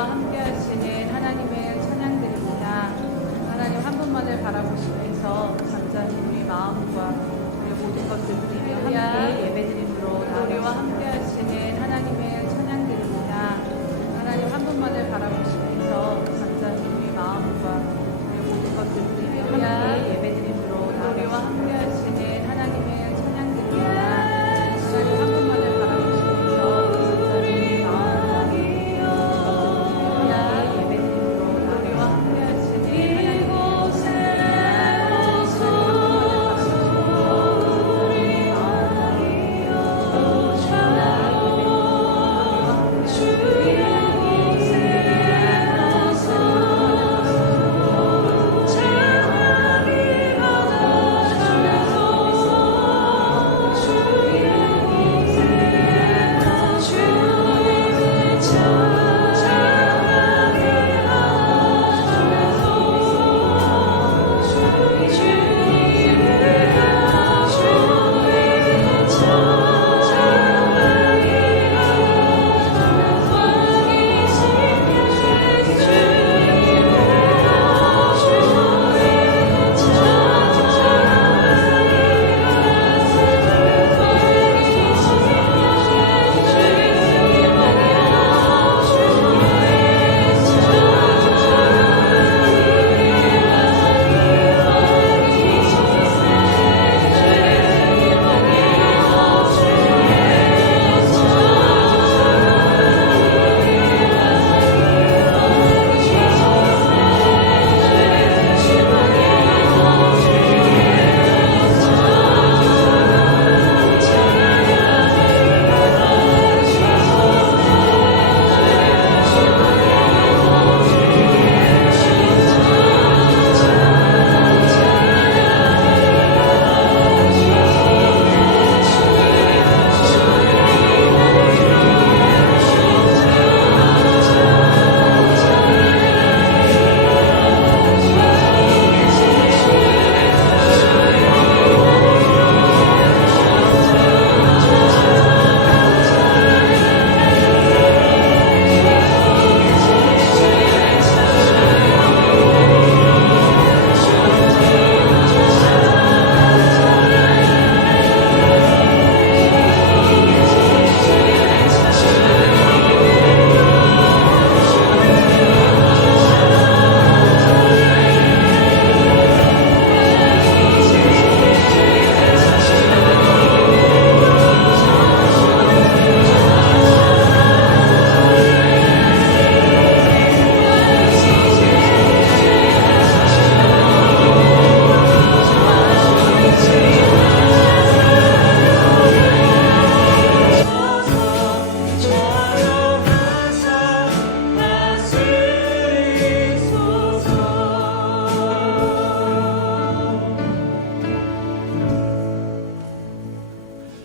우리와 함께 하시는 하나님을 찬양드립니다. 하나님 한 분만을 바라보시면서 잠잠히 우리 마음과 우리 모든 것을 드리며 함께 예배드림으로 우리와 함께 하시는 하나님을 찬양드립니다. 하나님 한 분만을 바라보시면서 잠잠히 우리 마음과 우리 모든 것을 드리며 함께 예배드림으로 우리와 함께 하시는 하나님을 찬양드립니다. 하나님 한 분만을 바라보시면서 잠잠히 우리 마음과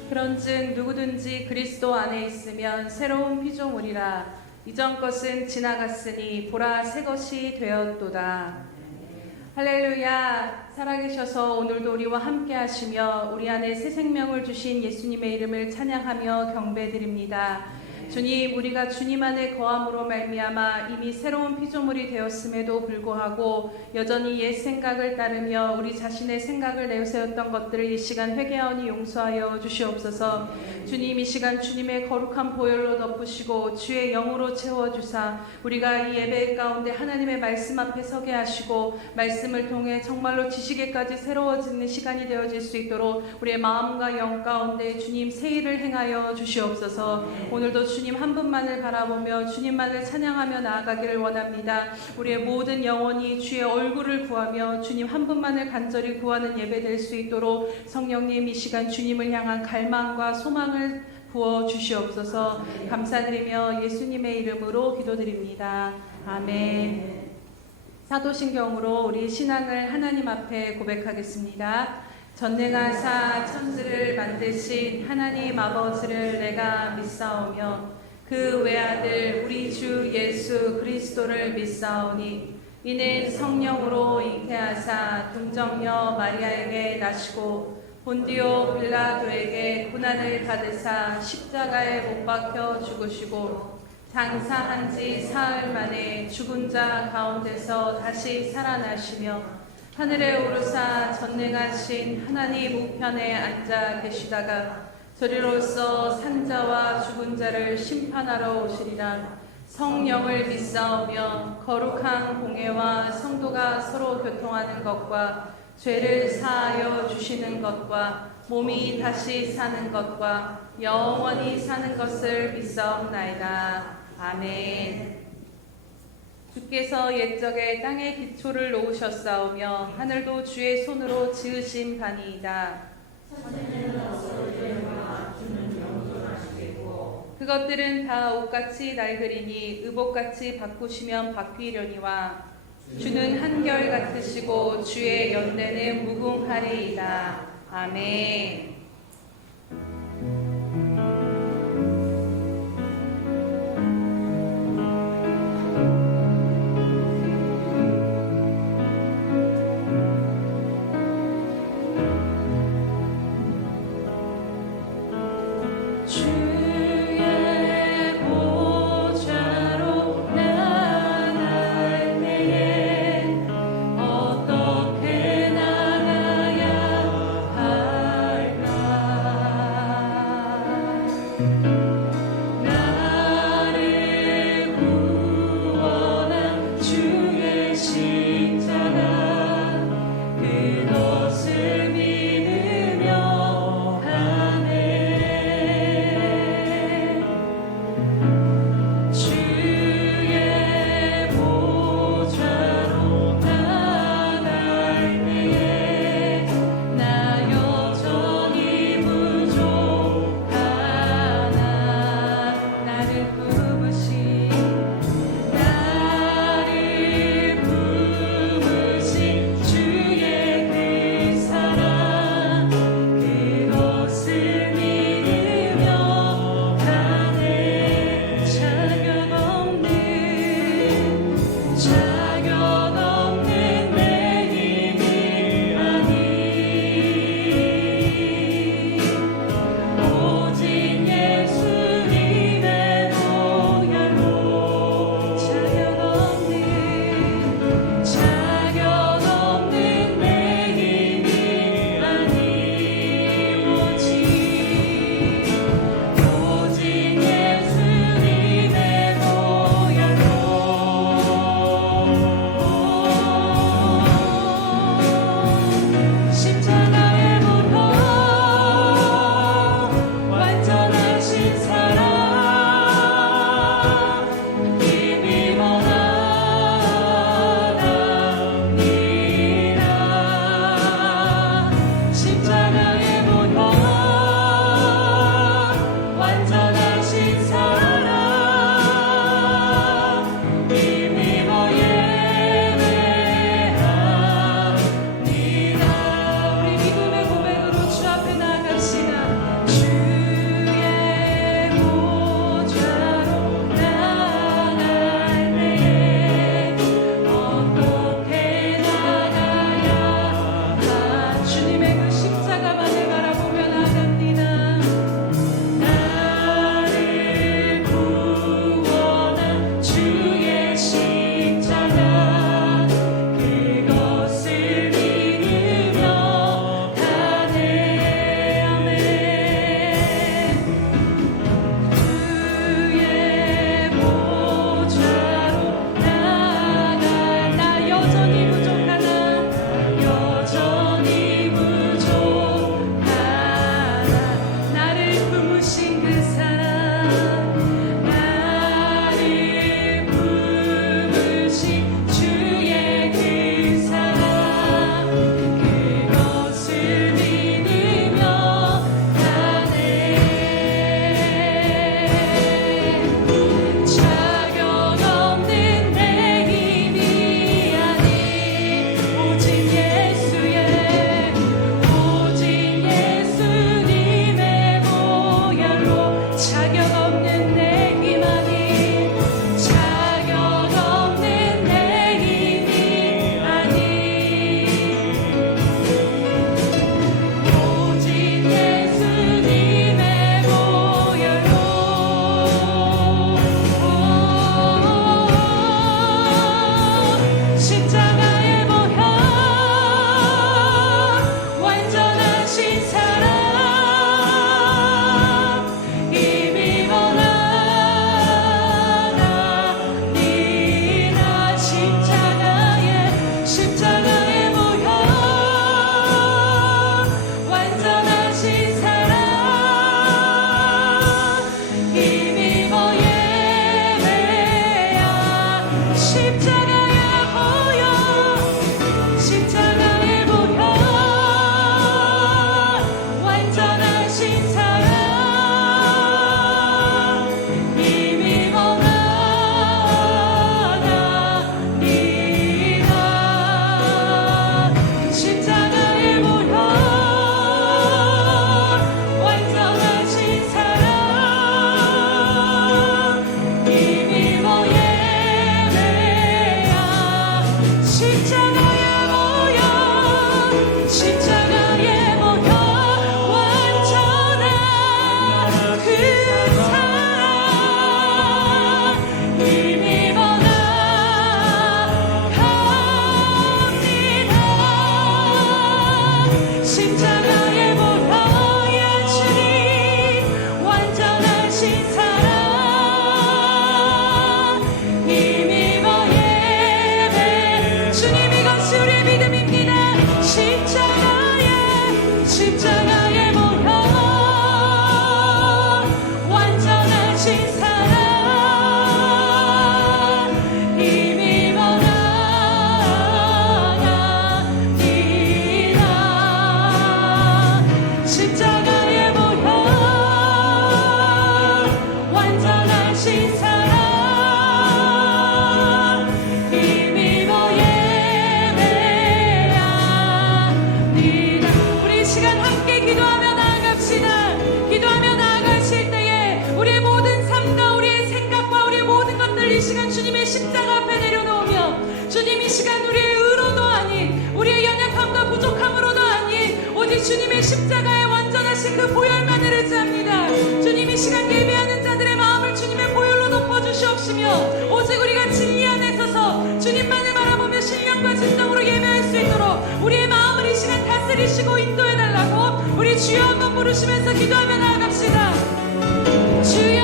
그런즉 누구든지 그리스도 안에 있으면 새로운 피조물이라. 이전 것은 지나갔으니 보라 새 것이 되었도다. 할렐루야. 살아계셔서 오늘도 우리와 함께 하시며 우리 안에 새 생명을 주신 예수님의 이름을 찬양하며 경배드립니다. 주님, 우리가 주님 안에 거함으로 말미암아 이미 새로운 피조물이 되었음에도 불구하고 여전히 옛 생각을 따르며 우리 자신의 생각을 내세웠던 것들을 이 시간 회개하오니 용서하여 주시옵소서. 주님, 이 시간 주님의 거룩한 보혈로 덮으시고 주의 영으로 채워주사 우리가 이 예배 가운데 하나님의 말씀 앞에 서게 하시고 말씀을 통해 정말로 지식에까지 새로워지는 시간이 되어질 수 있도록 우리의 마음과 영 가운데 주님 새 일을 행하여 주시옵소서. 오늘도 주님 한 분만을 바라보며 주님만을 찬양하며 나아가기를 원합니다. 우리의 모든 영혼이 주의 얼굴을 구하며 주님 한 분만을 간절히 구하는 예배 될 수 있도록 성령님 이 시간 주님을 향한 갈망과 소망을 부어 주시옵소서. 감사드리며 예수님의 이름으로 기도드립니다. 아멘. 사도신경으로 우리 신앙을 하나님 앞에 고백하겠습니다. 전능하사 천지를 만드신 하나님 아버지를 내가 믿사오며 그 외아들 우리 주 예수 그리스도를 믿사오니 이는 성령으로 잉태하사 동정녀 마리아에게 나시고 본디오 빌라도에게 고난을 받으사 십자가에 못 박혀 죽으시고 장사한 지 사흘 만에 죽은 자 가운데서 다시 살아나시며 하늘에 오르사 전능하신 하나님 우편에 앉아 계시다가 저리로서 산자와 죽은 자를 심판하러 오시리라. 성령을 믿사오며 거룩한 공회와 성도가 서로 교통하는 것과 죄를 사하여 주시는 것과 몸이 다시 사는 것과 영원히 사는 것을 믿사옵나이다. 아멘. 주께서 옛적에 땅의 기초를 놓으셨사오며 하늘도 주의 손으로 지으신 바니이다. 그것들은 다 옷같이 낡으리니 의복같이 바꾸시면 바뀌려니와 주는 한결 같으시고 주의 연대는 무궁하리이다. 아멘. 어떻게 나가야 할까? 주님의 십자가의 완전하신 그 보혈만을 의지합니다. 주님 이 시간 예배하는 자들의 마음을 주님의 보혈로 덮어주시옵시며 오직 우리가 진리 안에 서서 주님만을 바라보며 신령과 진정으로 예배할 수 있도록 우리의 마음을 이 시간 다스리시고 인도해달라고 우리 주여 한번 부르시면서 기도하며 나아갑시다. 주여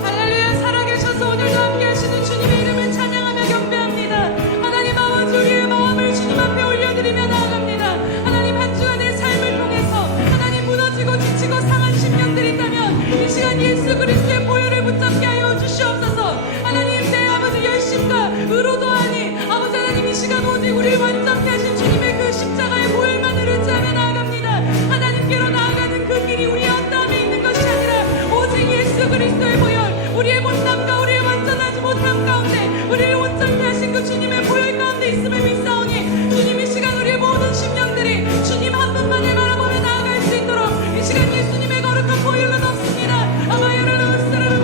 할렐루야. 살아계셔서 오늘도 함께 하시는 주님의 이름을 찬양하며 경배합니다. 하나님 아버지 우리의 마음을 주님 앞에 올려드리며 나아갑니다. 하나님 한 주간의 삶을 통해서 하나님 무너지고 지치고 상한 심령들이 있다면 이 시간 예수 그리스도의 보혈을 붙잡게 하여 주시옵소서. 하나님 내 아버지 열심과 의로도 아니 아버지 하나님 이 시간 오직 우리를 완전케 하신 주님의 그 십자가의 보혈만을 의지하며 나아갑니다. 하나님께로 나아가는 그 길이 우리의 언담에 있는 것이 아니라 오직 예수 그리스도의 보혈 우리의 못남과 우리의 완전하지 못함 가운데 우리를 온전케 하신 그 주님의 보혈 가운데 있음을 믿사오니 주님 이 시간 우리의 모든 심령들이 주님 한 분만을 바라보며 나아갈 수 있도록 이 시간 예수님의 거룩한 보혈로 넣습니다. 아마야를 넣으시라를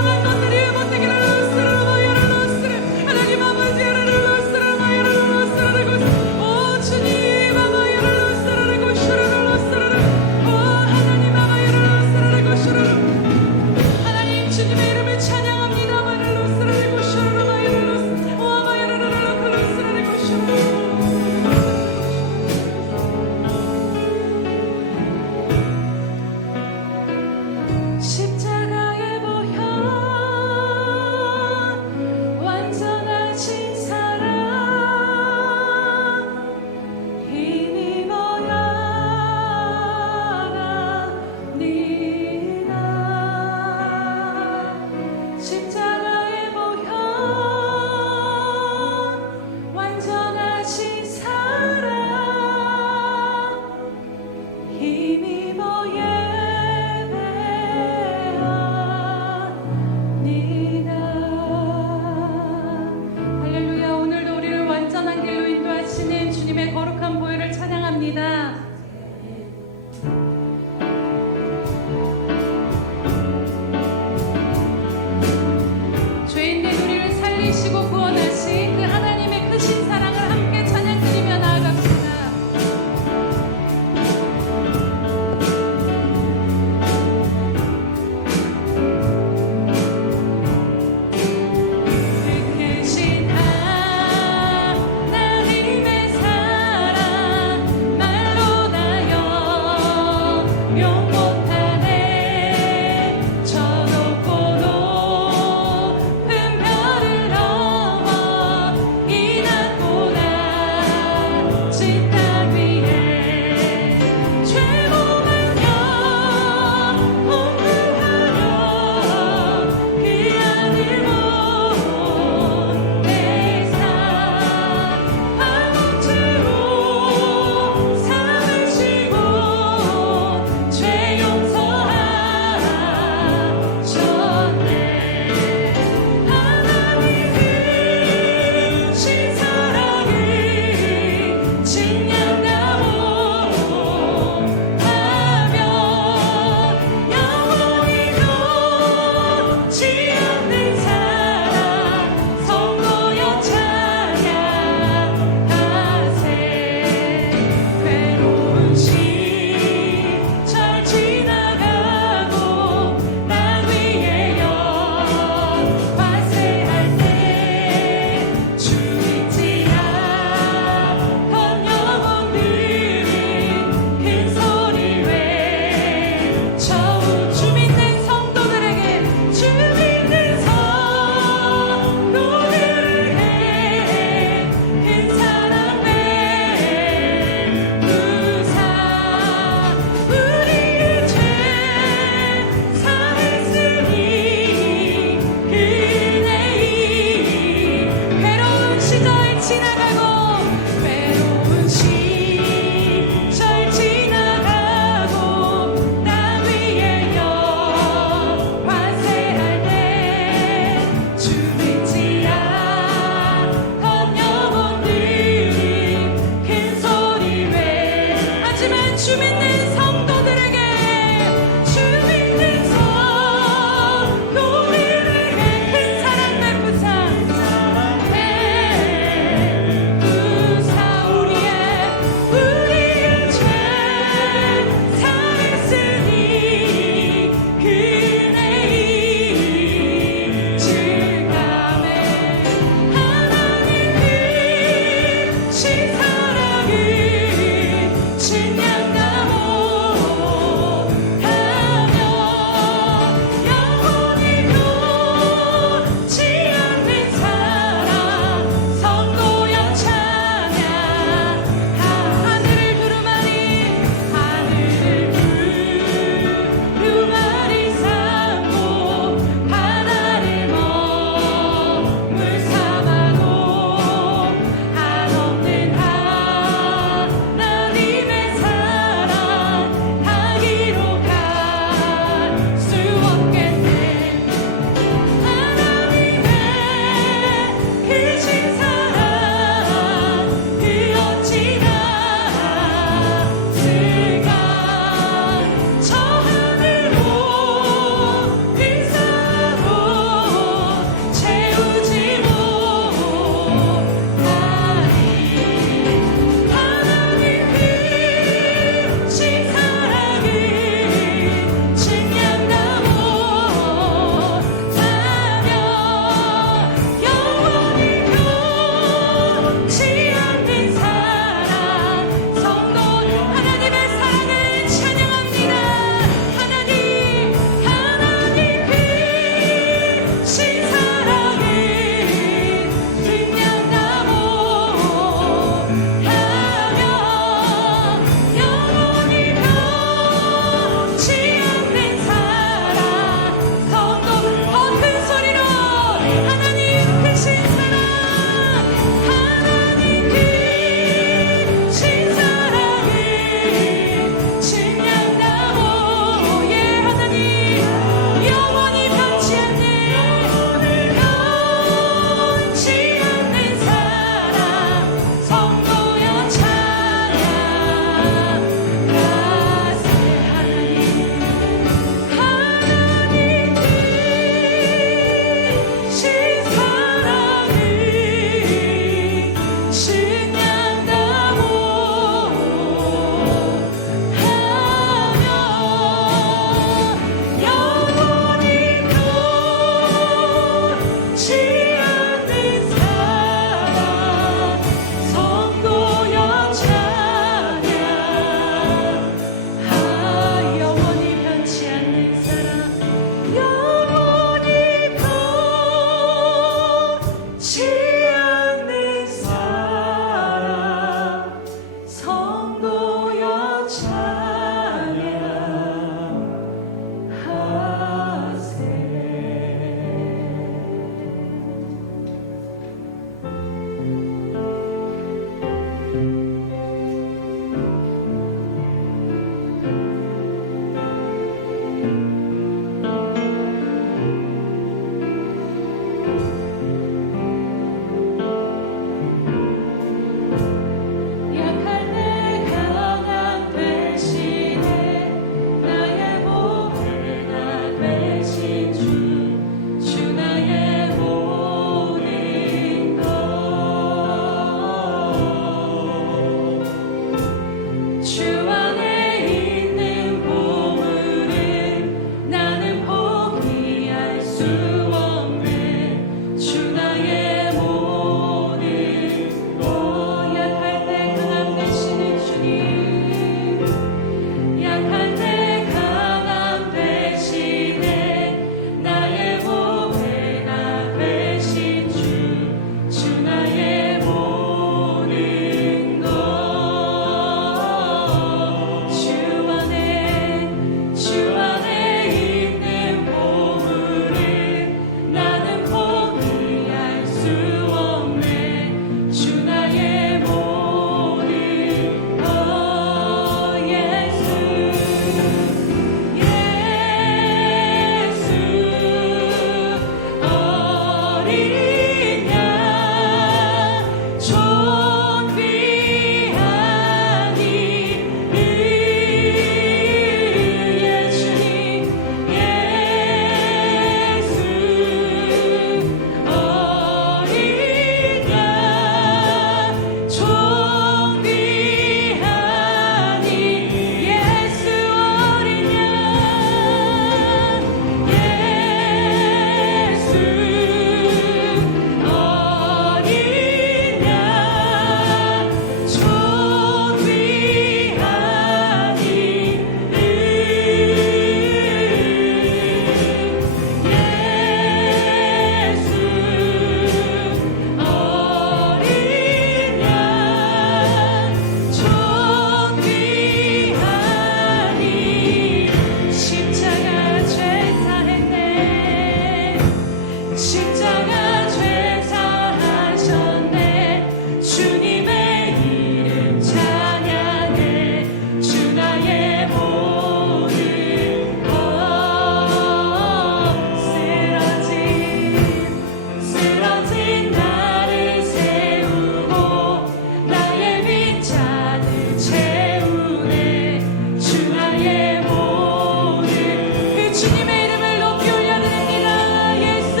주님의 이름을 높이 올려드립니다. 예수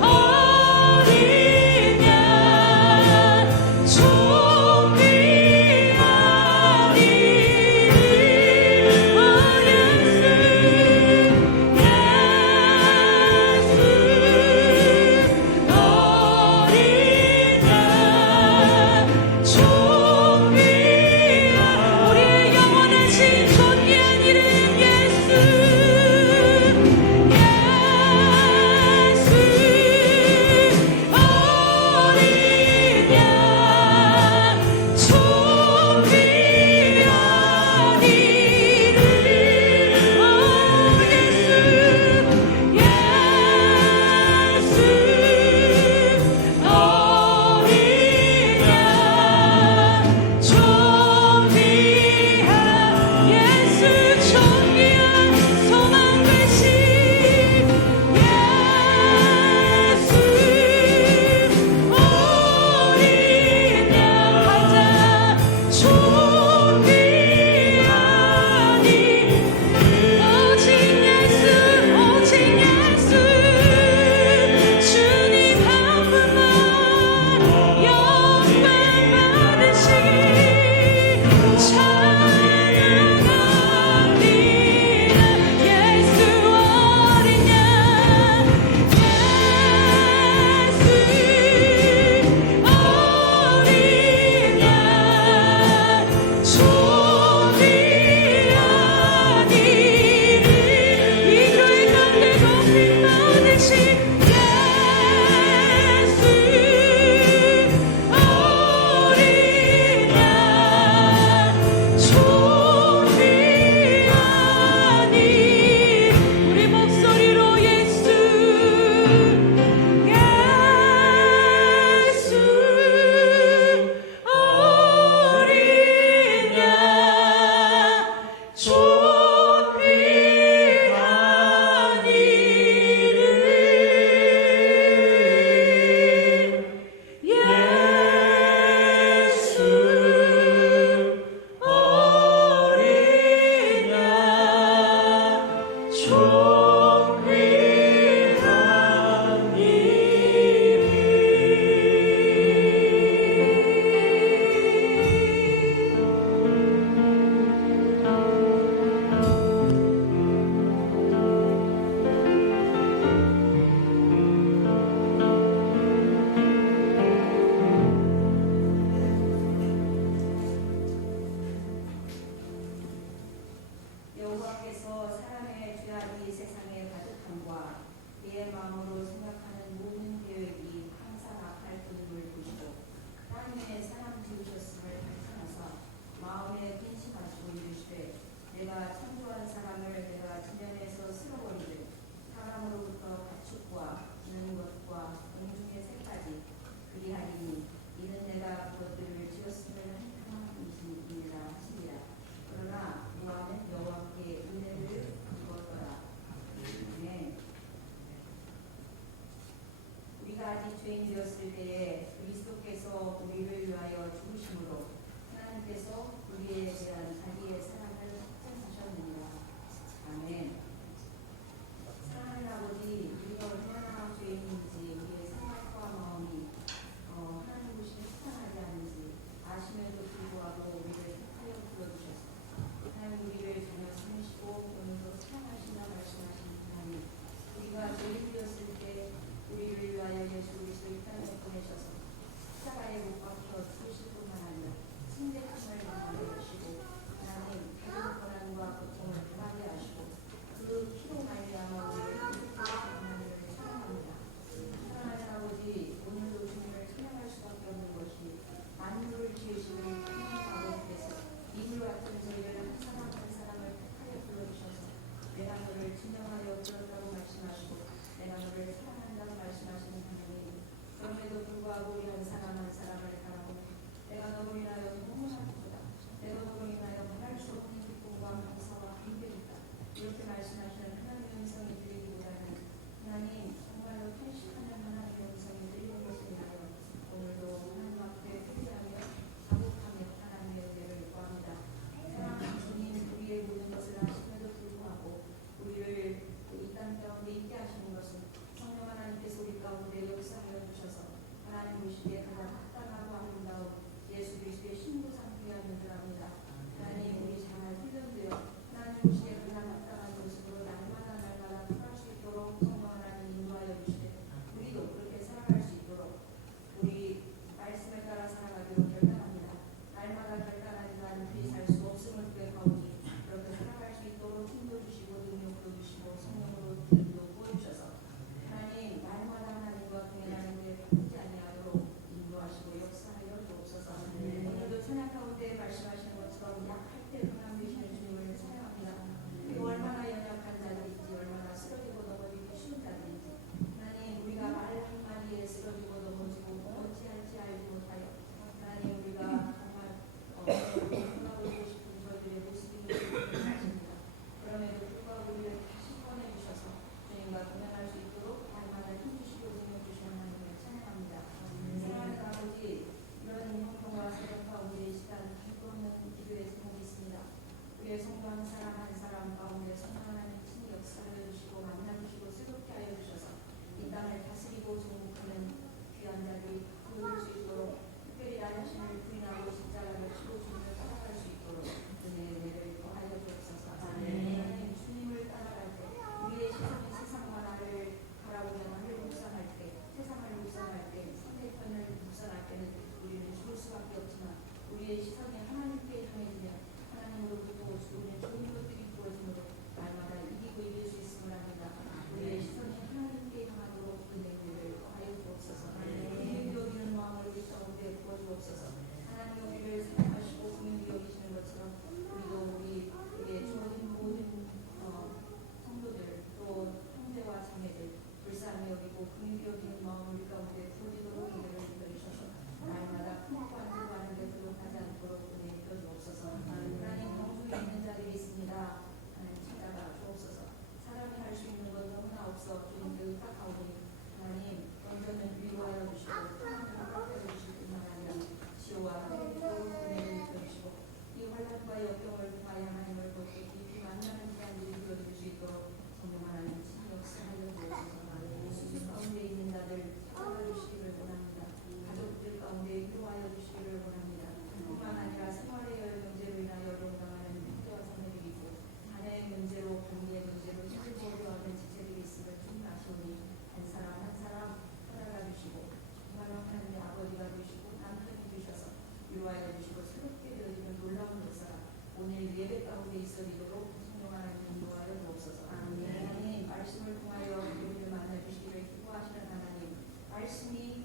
어린 양 존귀하니 여호와께서 사람의 죄악이 세상에 가득함과 그의 마음으로 생각하는 모든 계획이 항상 악할 뿐임을 보시고 땅 위에 사람 지으셨음을 발견하사 마음에 근심하시고 이르시되 내가 창조한 사람을 내가 지면에서 쓸어버리되 사람으로부터 가축과 기는 것과 공중의 새까지 그리하리니 이는 내가 그것들을 지었음을 한탄함이니라 하시니라. 그러나 노아는 여호와께 은혜를 입었더라. 네. 우리가 아직 죄인되었을 때에 그리스도께서 우리를 위하여 죽으심으로 하나님께서 우리에 대한 자기의 사랑을 확증하셨느니라. 아멘. 사랑하는 아버지, 우리가 얼마나 죄인인지 우리의 생각과 마음이 하나님 보시에 합당하지 않은지 아심에도 불구하고 우리를 택하여 불러주셔서 하나님 우리를 전혀 삼으시고 오늘도 사랑하신다 말씀하신 하나님, 우리가 죄인 되었을 때 우리를 위하여 예수 그리스도 이 땅에 보내셔서 시험과 역경을 통하여 하나님을 더 깊이 만나는 시간들이 되어줄 수 있도록 성령 하나님 참 역사하여 주옵소서. 수술 가운데 있는 자들 찾아가 주시기를 원합니다. 가족들 가운데 위로하여 주시기를 원합니다. 뿐만 아니라 생활의 문제로 인하여 어려움당하는 형제와 자매들이고 자녀의 문제로 관계의 문제로 힘들고 어려워하는 지체들이 있음을 주님 아시오니 한 사람 한 사람 찾아가 주시고 정말로 하나님의 아버지가 되시고 남편이 되셔서 위로하여 주시고 새롭게 되어지는 놀라운 역사가 오늘 예배 가운데 있어지도록 성령 하나님 인도하여 주옵소서. 아멘. 말씀을 통하여 우리를 만나 주시기를 기뻐하시는 하나님, 말씀이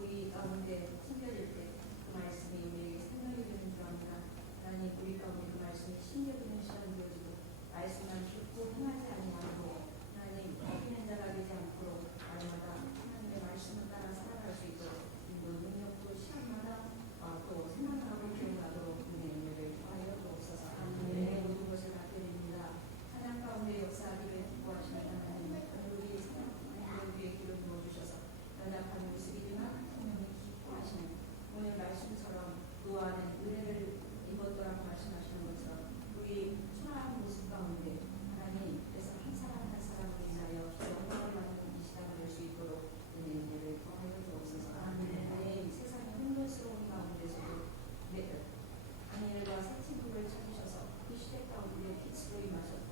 우리 가운데 숨겨질 때 그 말씀이 우리에게 생명이 되는 줄 압니다. 하나님, 우리 가운데 그 말씀이 심겨지는 시간 되어지고 말씀만 듣고 행하지 아니하고 하나님 어기는 자가 되지 않도록 날마다 하나님의 말씀을 따라 살아갈 수 있도록 인도 능력도 시간마다 또 생각하고 기억나도록 은혜의 은혜를 더하여 주옵소서. 아멘. 모든 것을 맡겨드립니다. 찬양 가운데 역사하기를 기뻐하시는 하나님, 오늘 우리의 찬양 위에 기름 부어주셔서 연약한 모습이지만 성령이 기뻐하시는 오늘 말씀처럼 그 안에 은혜를 입었더라고 말씀하시는 것처럼 우리 초라한 모습 가운데 하나님께서 한 사람 한 사람을 인하여 영광을 받는 이 시간이 될 수 있도록 은혜의 은혜를 더하여 주옵소서. 아멘. 세상의 혼돈스러운 가운데서도 다니엘과 새 친구를 찾으셔서 그 시대 가운데 빛으로 임하셨고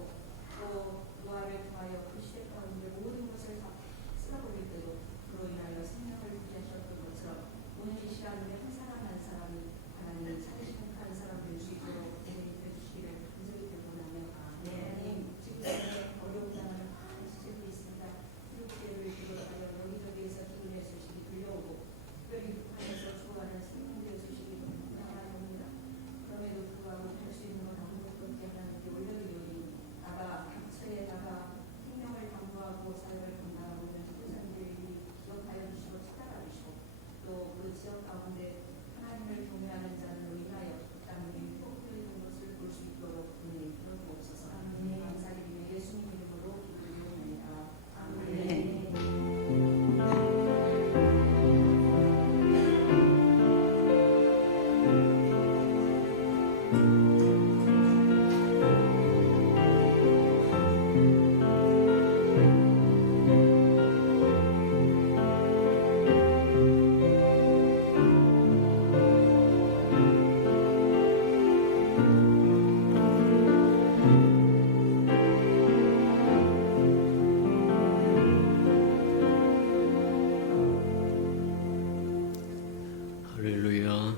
또 노아를 통하여 그 시대 가운데 모든 것을 다 쓸어버릴 때도 그로 인하여 생명을 부여하셨던 것처럼 오늘 이 시간에 한 사람 한 사람이 하나님을 찾으시는 한 사람 될 수 있도록 은혜를 주시기를 간절히 기원하며 하나님, 지구상에 어려운 당하는 많은 지체들이 있습니다. 기독교를 비롯하여 여기저기에서 기근의 소식이 들려오고 특별히 북한에서 주어하는 생명의 소식이 너무 많아옵니다. 그럼에도 불구하고 할 수 있는 건 아무것도 없지 하나님께 올려드리오니 나가 각처에다가 생명을 당부하고 사역을 감당하고 있는 선교사님들이 기억하여 주시고 찾아가 주시고 또 그 지역 가운데 하나님을 경외하는 자들로 인하여 땅이 회복되는 것을 볼 수 있도록 은혜 주옵소서. 감사드리며 예수님 이름으로 기도드립니다. 아멘. 할렐루야.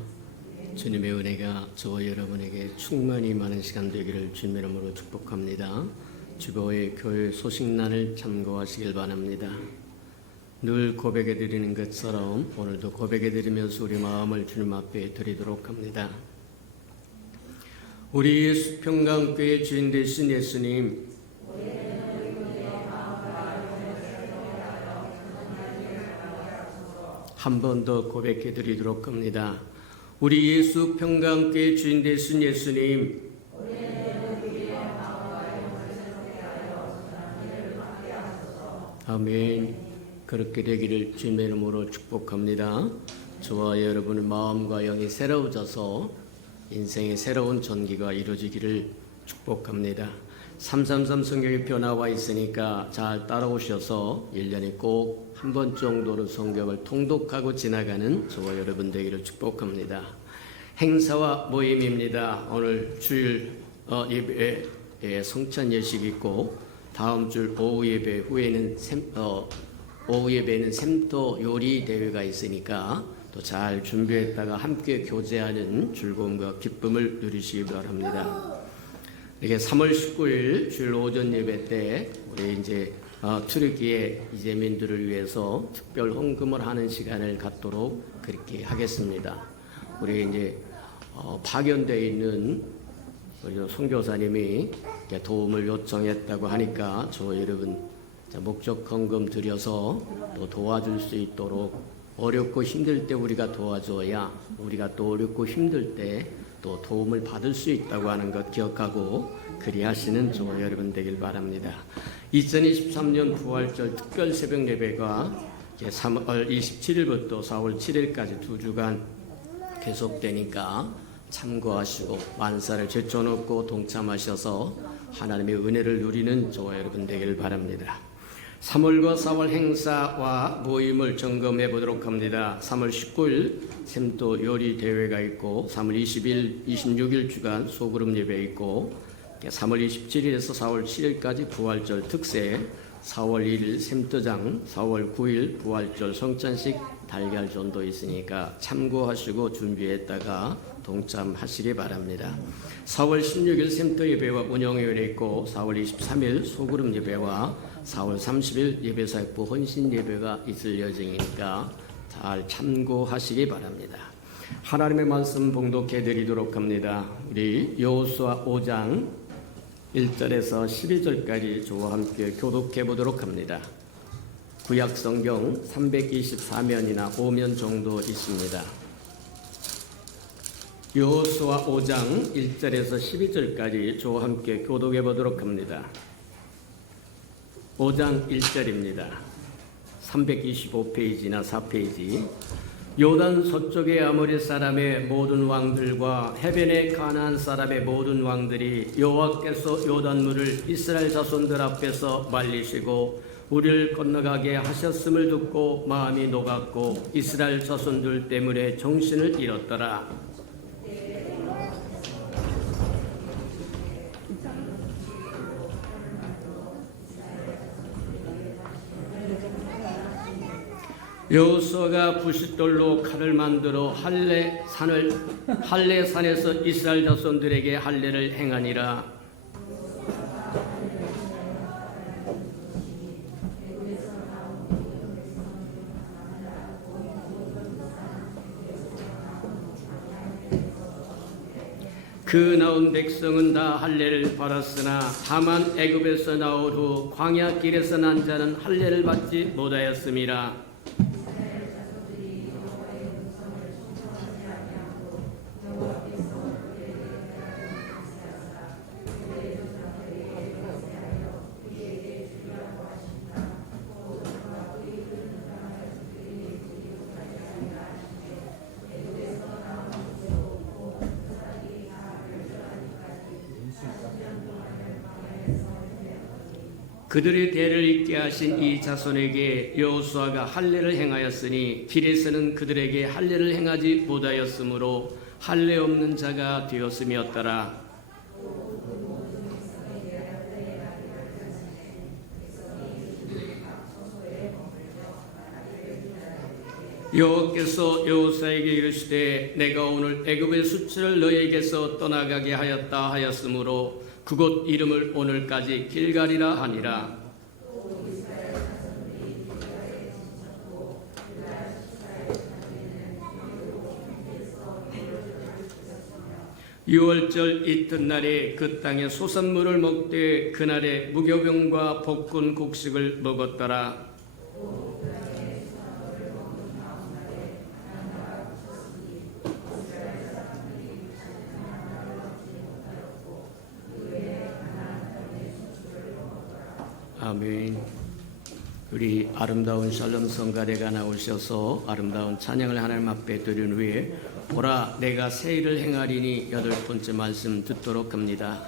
주님의 은혜가 저와 여러분에게 충만히 많은 시간 되기를 주님의 이름으로 축복합니다. 주보의 교회 소식란을 참고하시길 바랍니다. 늘 고백해 드리는 것처럼 오늘도 고백해 드리면서 우리 마음을 주님 앞에 드리도록 합니다. 우리 수평강교회 주인 되신 예수님, 한 번 더 고백해 드리도록 합니다. 우리 예수 평강교회 주인 되신 예수님, 아멘. 그렇게 되기를 주님의 이름으로 축복합니다. 저와 여러분의 마음과 영이 새로워져서 인생의 새로운 전기가 이루어지기를 축복합니다. 333 성경에 펴나와 있으니까 잘 따라오셔서 1년에 꼭 한 번 정도는 성경을 통독하고 지나가는 저와 여러분 되기를 축복합니다. 행사와 모임입니다. 오늘 주일 예배에 성찬 예식 있고 다음 주 오후 예배 후에는 오후 예배는 샘터 요리 대회가 있으니까 또 잘 준비했다가 함께 교제하는 즐거움과 기쁨을 누리시기 바랍니다. 이게 3월 19일 주일 오전 예배 때 우리 이제 투르기의 이재민들을 위해서 특별 헌금을 하는 시간을 갖도록 그렇게 하겠습니다. 우리 이제 파견되어 있는 우리 선교사님이 도움을 요청했다고 하니까 저 여러분 목적 헌금 드려서 또 도와줄 수 있도록 어렵고 힘들 때 우리가 도와줘야 우리가 또 어렵고 힘들 때 또 도움을 받을 수 있다고 하는 것 기억하고 그리하시는 저와 여러분 되길 바랍니다. 2023년 부활절 특별 새벽 예배가 3월 27일부터 4월 7일까지 2주간 계속되니까 참고하시고 만사를 제쳐놓고 동참하셔서 하나님의 은혜를 누리는 저와 여러분 되기를 바랍니다. 3월과 4월 행사와 모임을 점검해 보도록 합니다. 3월 19일 샘도 요리 대회가 있고 3월 20일, 26일 주간 소그룹 예배 있고 3월 27일에서 4월 7일까지 부활절 특세, 4월 1일 샘도장, 4월 9일 부활절 성찬식 달걀 전도 있으니까 참고하시고 준비했다가 동참하시기 바랍니다. 4월 16일 샘도 예배와 운영회에 있고 4월 23일 소그룹 예배와 4월 30일 예배사역부 헌신 예배가 있을 예정이니까 잘 참고하시기 바랍니다. 하나님의 말씀 봉독해 드리도록 합니다. 우리 여호수아 5장 1절에서 12절까지 저와 함께 교독해 보도록 합니다. 구약 성경 324면이나 5면 정도 있습니다. 여호수아 5장 1절에서 12절까지 저와 함께 교독해 보도록 합니다. 5장 1절입니다. 325페이지나 4페이지. 요단 서쪽의 아모리 사람의 모든 왕들과 해변의 가나안 사람의 모든 왕들이 여호와께서 요단물을 이스라엘 자손들 앞에서 말리시고 우리를 건너가게 하셨음을 듣고 마음이 녹았고 이스라엘 자손들 때문에 정신을 잃었더라. 여호수아가 부싯돌로 칼을 만들어 할례산에서 이스라엘 자손들에게 할례를 행하니라. 그 나온 백성은 다 할례를 받았으나 다만 애굽에서 나온 후 광야 길에서 난 자는 할례를 받지 못하였음이라. 그들의 대를 잇게 하신 이 자손에게 여호수아가 할례를 행하였으니 길에서는 그들에게 할례를 행하지 못하였으므로 할례 없는 자가 되었음이었더라. 여호와께서 여호수아에게 이르시되 내가 오늘 애굽의 수치를 너희에게서 떠나가게 하였다 하였으므로 그곳 이름을 오늘까지 길갈이라 하니라. 유월절 이튿날에 그 땅에 소산물을 먹되 그날에 무교병과 볶은 곡식을 먹었더라. 아멘. 우리 아름다운 샬롬 성가대가 나오셔서 아름다운 찬양을 하나님 앞에 드린 후에 보라 내가 새 일을 행하리니 8번째 말씀 듣도록 합니다.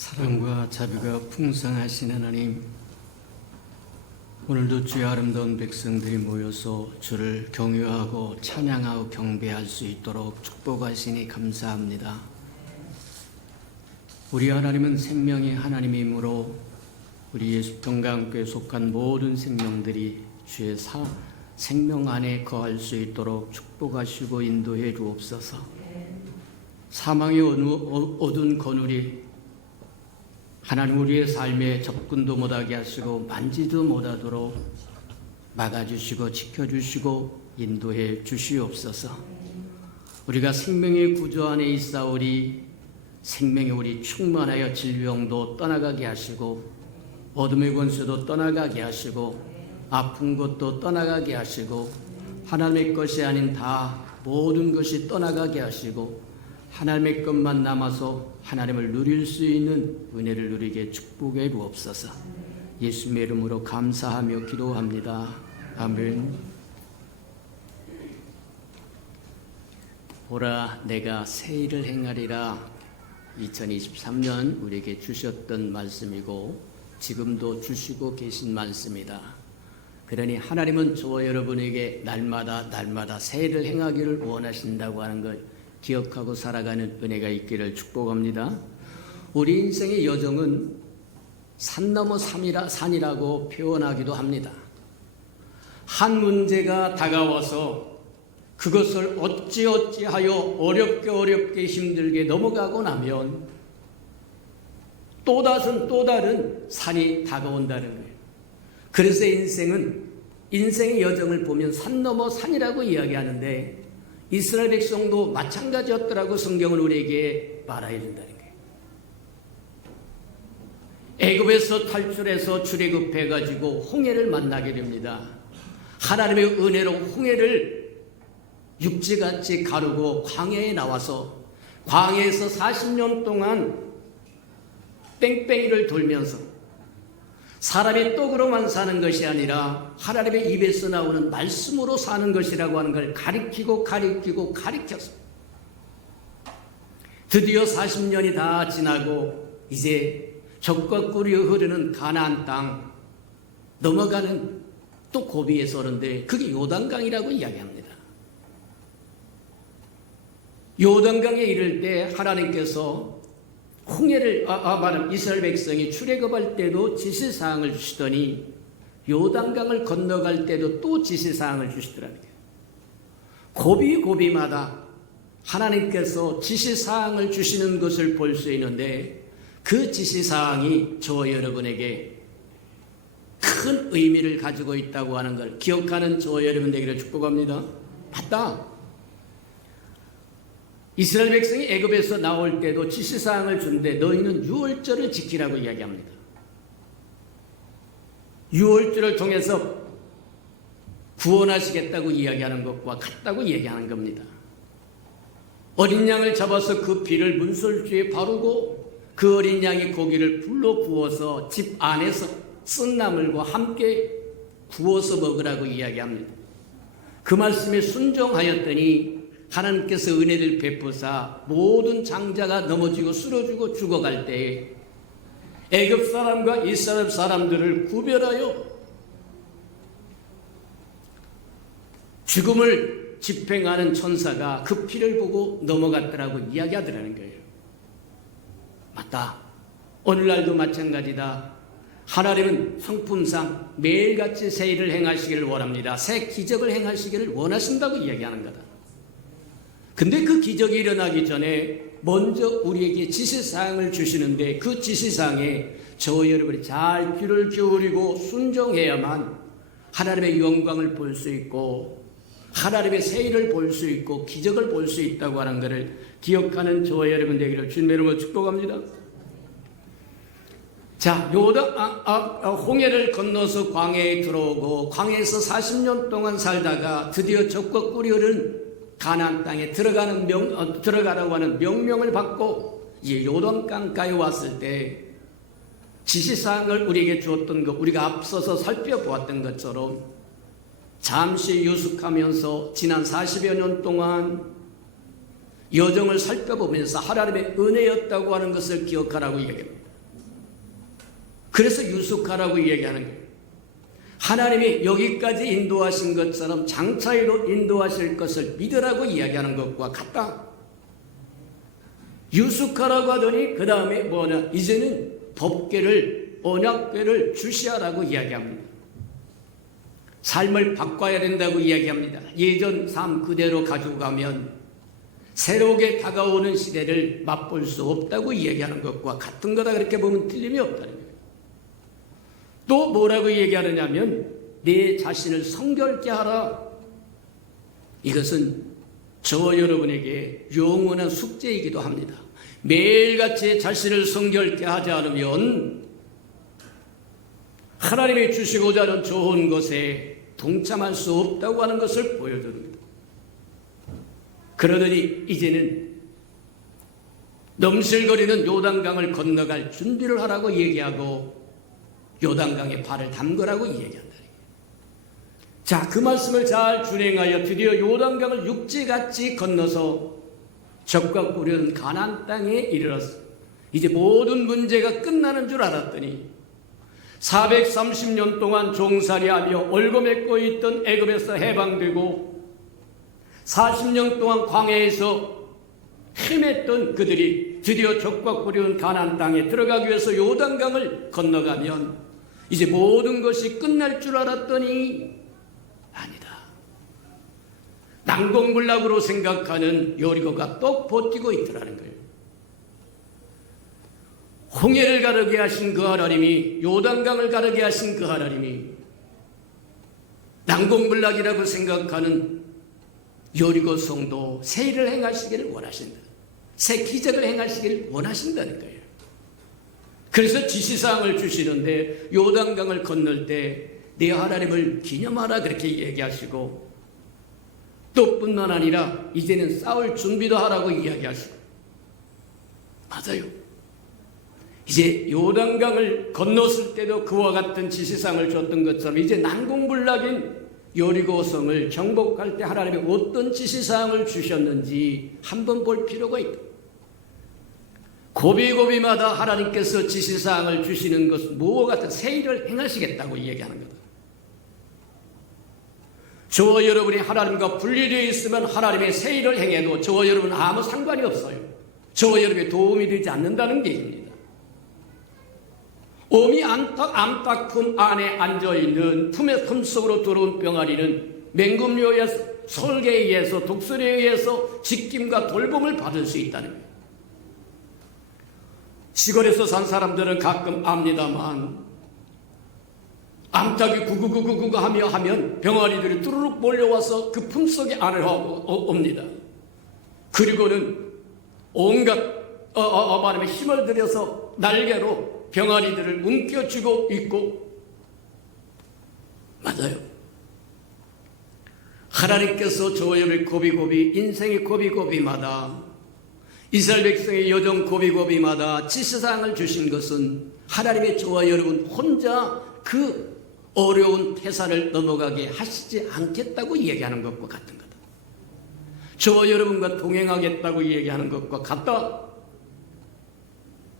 사랑과 자비가 풍성하신 하나님, 오늘도 주의 아름다운 백성들이 모여서 주를 경유하고 찬양하고 경배할 수 있도록 축복하시니 감사합니다. 우리 하나님은 생명의 하나님이므로 우리 예수평강교회에 속한 모든 생명들이 주의 생명 안에 거할 수 있도록 축복하시고 인도해 주옵소서. 사망의 어두운 거눌이 하나님 우리의 삶에 접근도 못하게 하시고 만지도 못하도록 막아주시고 지켜주시고 인도해 주시옵소서. 우리가 생명의 구조 안에 있사오리 생명의 우리 충만하여 질병도 떠나가게 하시고 어둠의 권세도 떠나가게 하시고 아픈 것도 떠나가게 하시고 하나님의 것이 아닌 다 모든 것이 떠나가게 하시고 하나님의 것만 남아서 하나님을 누릴 수 있는 은혜를 누리게 축복해 주옵소서. 예수님의 이름으로 감사하며 기도합니다. 아멘. 보라 내가 새 일을 행하리라. 2023년 우리에게 주셨던 말씀이고 지금도 주시고 계신 말씀이다. 그러니 하나님은 저와 여러분에게 날마다 새 일을 행하기를 원하신다고 하는 걸 기억하고 살아가는 은혜가 있기를 축복합니다. 우리 인생의 여정은 산 넘어 산이라고 표현하기도 합니다. 한 문제가 다가와서 그것을 어찌하여 어렵게 힘들게 넘어가고 나면 또 다른 산이 다가온다는 거예요. 그래서 인생의 여정을 보면 산 넘어 산이라고 이야기하는데 이스라엘 백성도 마찬가지였더라고 성경은 우리에게 말해야 된다는 거예요. 애굽에서 탈출해서 출애굽해가지고 홍해를 만나게 됩니다. 하나님의 은혜로 홍해를 육지같이 가르고 광야에 나와서 광야에서 40년 동안 뺑뺑이를 돌면서 사람이 떡으로만 사는 것이 아니라 하나님의 입에서 나오는 말씀으로 사는 것이라고 하는 걸 가리켜서 드디어 40년이 다 지나고 이제 적과 꿀이 흐르는 가나안 땅 넘어가는 또 고비에 서는데 그게 요단강이라고 이야기합니다. 요단강에 이를 때 하나님께서 홍해를 말하는 이스라엘 백성이 출애굽할 때도 지시사항을 주시더니 요단강을 건너갈 때도 또 지시사항을 주시더라고요. 고비마다 하나님께서 지시사항을 주시는 것을 볼 수 있는데 그 지시사항이 저와 여러분에게 큰 의미를 가지고 있다고 하는 걸 기억하는 저와 여러분 되기를 축복합니다. 맞다. 이스라엘 백성이 애굽에서 나올 때도 지시사항을 준데 너희는 유월절을 지키라고 이야기합니다. 유월절을 통해서 구원하시겠다고 이야기하는 것과 같다고 얘기하는 겁니다. 어린 양을 잡아서 그 피를 문설주에 바르고 그 어린 양의 고기를 불로 구워서 집 안에서 쓴 나물과 함께 구워서 먹으라고 이야기합니다. 그 말씀에 순종하였더니 하나님께서 은혜를 베푸사 모든 장자가 넘어지고 쓰러지고 죽어갈 때에 애굽 사람과 이스라엘 사람들을 구별하여 죽음을 집행하는 천사가 그 피를 보고 넘어갔더라고 이야기하더라는 거예요. 맞다. 오늘날도 마찬가지다. 하나님은 성품상 매일같이 새 일을 행하시기를 원합니다. 새 기적을 행하시기를 원하신다고 이야기하는 거다. 근데 그 기적이 일어나기 전에 먼저 우리에게 지시사항을 주시는데 그 지시사항에 저와 여러분이 잘 귀를 기울이고 순종해야만 하나님의 영광을 볼 수 있고 하나님의 새 일을 볼 수 있고 기적을 볼 수 있다고 하는 것을 기억하는 저와 여러분 되기를 주님의 이름으로 축복합니다. 자, 홍해를 건너서 광야에 들어오고 광야에서 40년 동안 살다가 드디어 적과 꿀이 흐른 가나안 땅에 들어가라고 하는 명령을 받고 이제 요단강가에 왔을 때 지시사항을 우리에게 주었던 것, 우리가 앞서서 살펴보았던 것처럼 잠시 유숙하면서 지난 40여 년 동안 여정을 살펴보면서 하나님의 은혜였다고 하는 것을 기억하라고 얘기합니다. 그래서 유숙하라고 이야기하는 거예요. 하나님이 여기까지 인도하신 것처럼 장차에도 인도하실 것을 믿으라고 이야기하는 것과 같다. 유숙하라고 하더니 그 다음에 뭐냐, 이제는 법궤를, 언약궤를 주시하라고 이야기합니다. 삶을 바꿔야 된다고 이야기합니다. 예전 삶 그대로 가지고 가면 새롭게 다가오는 시대를 맛볼 수 없다고 이야기하는 것과 같은 거다. 그렇게 보면 틀림이 없다는 거예요. 또 뭐라고 얘기하느냐면 내 자신을 성결케 하라. 이것은 저와 여러분에게 영원한 숙제이기도 합니다. 매일같이 자신을 성결케 하지 않으면 하나님이 주시고자 하는 좋은 것에 동참할 수 없다고 하는 것을 보여줍니다. 그러더니 이제는 넘실거리는 요단강을 건너갈 준비를 하라고 얘기하고 요단강에 발을 담그라고 얘기한다. 자, 그 말씀을 잘 준행하여 드디어 요단강을 육지같이 건너서 적과 꾸려는 가나안 땅에 이르렀어. 이제 모든 문제가 끝나는 줄 알았더니 430년 동안 종살이하며 얼거매고 있던 애굽에서 해방되고 40년 동안 광야에서 헤맸던 그들이 드디어 적과 꾸려는 가나안 땅에 들어가기 위해서 요단강을 건너가면 이제 모든 것이 끝날 줄 알았더니 아니다. 난공불락으로 생각하는 여리고가 또 버티고 있더라는 거예요. 홍해를 가르게 하신 그 하나님이, 요단강을 가르게 하신 그 하나님이 난공불락이라고 생각하는 여리고 성도 새 일을 행하시기를 원하신다. 새 기적을 행하시기를 원하신다는 거예요. 그래서 지시사항을 주시는데 요단강을 건널 때 내 하나님을 기념하라 그렇게 얘기하시고 또 뿐만 아니라 이제는 싸울 준비도 하라고 이야기하시고 맞아요. 이제 요단강을 건넜을 때도 그와 같은 지시사항을 줬던 것처럼 이제 난공불락인 여리고성을 정복할 때 하나님이 어떤 지시사항을 주셨는지 한번 볼 필요가 있다. 고비고비마다 하나님께서 지시사항을 주시는 것은 무엇 같은 새 일을 행하시겠다고 얘기하는 거다. 저와 여러분이 하나님과 분리되어 있으면 하나님의 새 일을 행해도 저와 여러분은 아무 상관이 없어요. 저와 여러분에 도움이 되지 않는다는 얘기입니다. 어미 암탉품 안에 앉아있는 품의 품속으로 들어온 병아리는 맹금류에 설계에 의해서 독설에 의해서 직김과 돌봄을 받을 수 있다는 거예요. 시골에서 산 사람들은 가끔 압니다만 암탉이 구구구구구 하면 병아리들이 뚜루룩 몰려와서 그 품속에 안을 하고 옵니다. 그리고는 온갖 말하면 힘을 들여서 날개로 병아리들을 움켜쥐고 있고 맞아요. 하나님께서 저와 여러분의 고비고비 인생의 고비고비마다 이스라엘 백성의 여정 고비고비마다 지시사항을 주신 것은 하나님의 저와 여러분 혼자 그 어려운 태산을 넘어가게 하시지 않겠다고 얘기하는 것과 같은 거다. 저와 여러분과 동행하겠다고 얘기하는 것과 같다.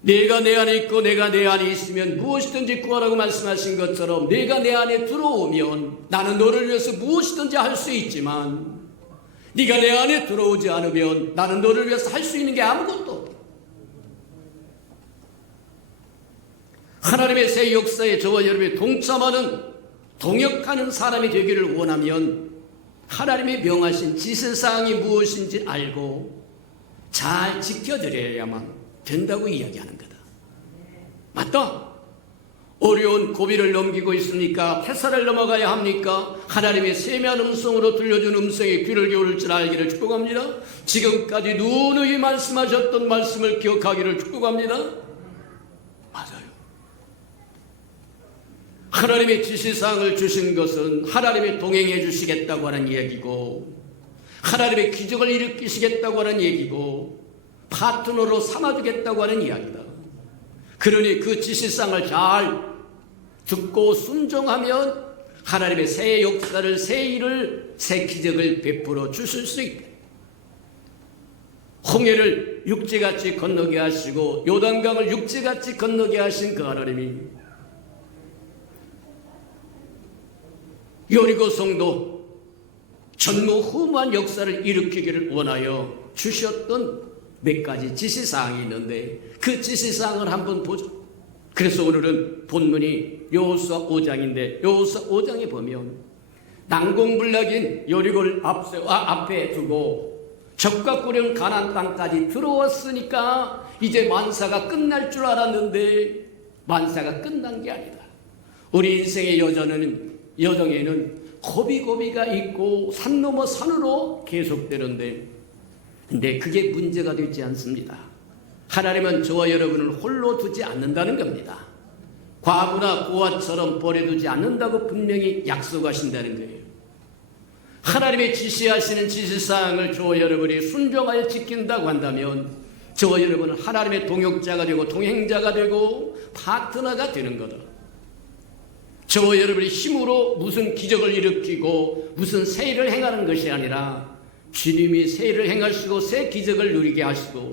내가 내 안에 있고 내가 내 안에 있으면 무엇이든지 구하라고 말씀하신 것처럼 내가 내 안에 들어오면 나는 너를 위해서 무엇이든지 할 수 있지만 네가 내 안에 들어오지 않으면 나는 너를 위해서 할 수 있는 게 아무것도 없다. 하나님의 새 역사에 저와 여러분이 동참하는 동역하는 사람이 되기를 원하면 하나님의 명하신 지시사항이 무엇인지 알고 잘 지켜드려야만 된다고 이야기하는 거다. 맞다. 어려운 고비를 넘기고 있으니까 태산을 넘어가야 합니까? 하나님의 세미한 음성으로 들려준 음성에 귀를 기울일 줄 알기를 축복합니다. 지금까지 누누이 말씀하셨던 말씀을 기억하기를 축복합니다. 맞아요. 하나님의 지시사항을 주신 것은 하나님이 동행해 주시겠다고 하는 이야기고 하나님의 기적을 일으키시겠다고 하는 얘기고 파트너로 삼아주겠다고 하는 이야기다. 그러니 그 지시사항을 잘 듣고 순종하면 하나님의 새 역사를, 새 일을, 새 기적을 베풀어 주실 수 있다. 홍해를 육지같이 건너게 하시고 요단강을 육지같이 건너게 하신 그 하나님이 여리고성도 전무후무한 역사를 일으키기를 원하여 주셨던 몇 가지 지시사항이 있는데 그 지시사항을 한번 보죠. 그래서 오늘은 본문이 여호수아 5장인데 여호수아 5장에 보면 난공불락인 여리고를 앞에 두고 적과 꾸려온 가나안 땅까지 들어왔으니까 이제 만사가 끝날 줄 알았는데 만사가 끝난 게 아니다. 우리 인생의 여정에는 고비고비가 있고 산 넘어 산으로 계속되는데 근데 그게 문제가 되지 않습니다. 하나님은 저와 여러분을 홀로 두지 않는다는 겁니다. 과부나 고아처럼 버려두지 않는다고 분명히 약속하신다는 거예요. 하나님의 지시하시는 지시사항을 저와 여러분이 순종하여 지킨다고 한다면 저와 여러분은 하나님의 동역자가 되고 동행자가 되고 파트너가 되는 거다. 저와 여러분의 힘으로 무슨 기적을 일으키고 무슨 새 일을 행하는 것이 아니라 주님이 새 일을 행하시고 새 기적을 누리게 하시고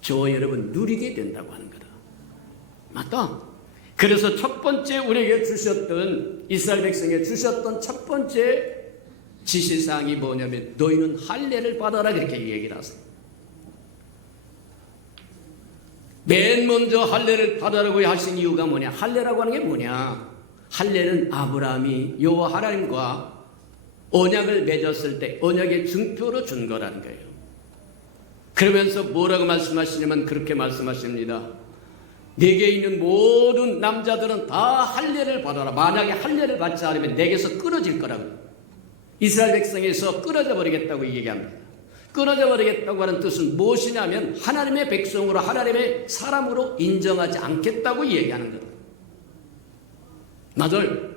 저와 여러분 누리게 된다고 하는 거다. 맞다. 그래서 첫 번째 우리에게 주셨던 이스라엘 백성에게 주셨던 첫 번째 지시사항이 뭐냐면 너희는 할례를 받아라 그렇게 얘기를 하세요. 맨 먼저 할례를 받아라고 하신 이유가 뭐냐? 할례라고 하는 게 뭐냐? 할례는 아브라함이 여호와 하나님과 언약을 맺었을 때 언약의 증표로 준 거라는 거예요. 그러면서 뭐라고 말씀하시냐면 그렇게 말씀하십니다. 내게 있는 모든 남자들은 다 할례를 받아라. 만약에 할례를 받지 않으면 내게서 끊어질 거라고. 이스라엘 백성에서 끊어져 버리겠다고 얘기합니다. 끊어져 버리겠다고 하는 뜻은 무엇이냐면 하나님의 백성으로 하나님의 사람으로 인정하지 않겠다고 얘기하는 겁니다. 맞아요.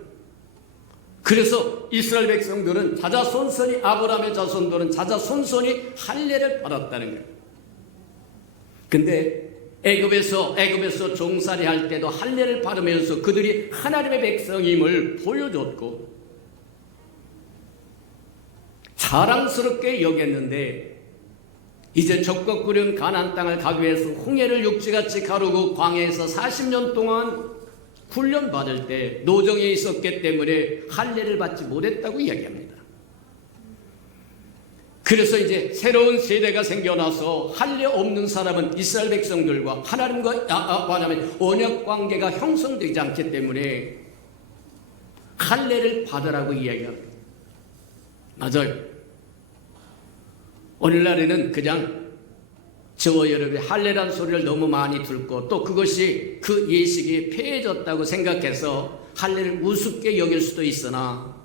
그래서 이스라엘 백성들은 자자손손이 아브라함의 자손들은 자자손손이 할례를 받았다는 거예요. 근데 애굽에서 종살이 할 때도 할례를 받으면서 그들이 하나님의 백성임을 보여줬고 자랑스럽게 여겼는데 이제 적과 꾸려온 가나안 땅을 가기 위해서 홍해를 육지같이 가르고 광야에서 40년 동안 훈련받을 때 노정에 있었기 때문에 할례를 받지 못했다고 이야기합니다. 그래서 이제 새로운 세대가 생겨나서 할례 없는 사람은 이스라엘 백성들과 하나님과 만나면 언약 관계가 형성되지 않기 때문에 할례를 받으라고 이야기합니다. 맞아요. 오늘날에는 그냥 저와 여러분이 할례란 소리를 너무 많이 듣고 또 그것이 그 예식이 폐해졌다고 생각해서 할례를 우습게 여길 수도 있으나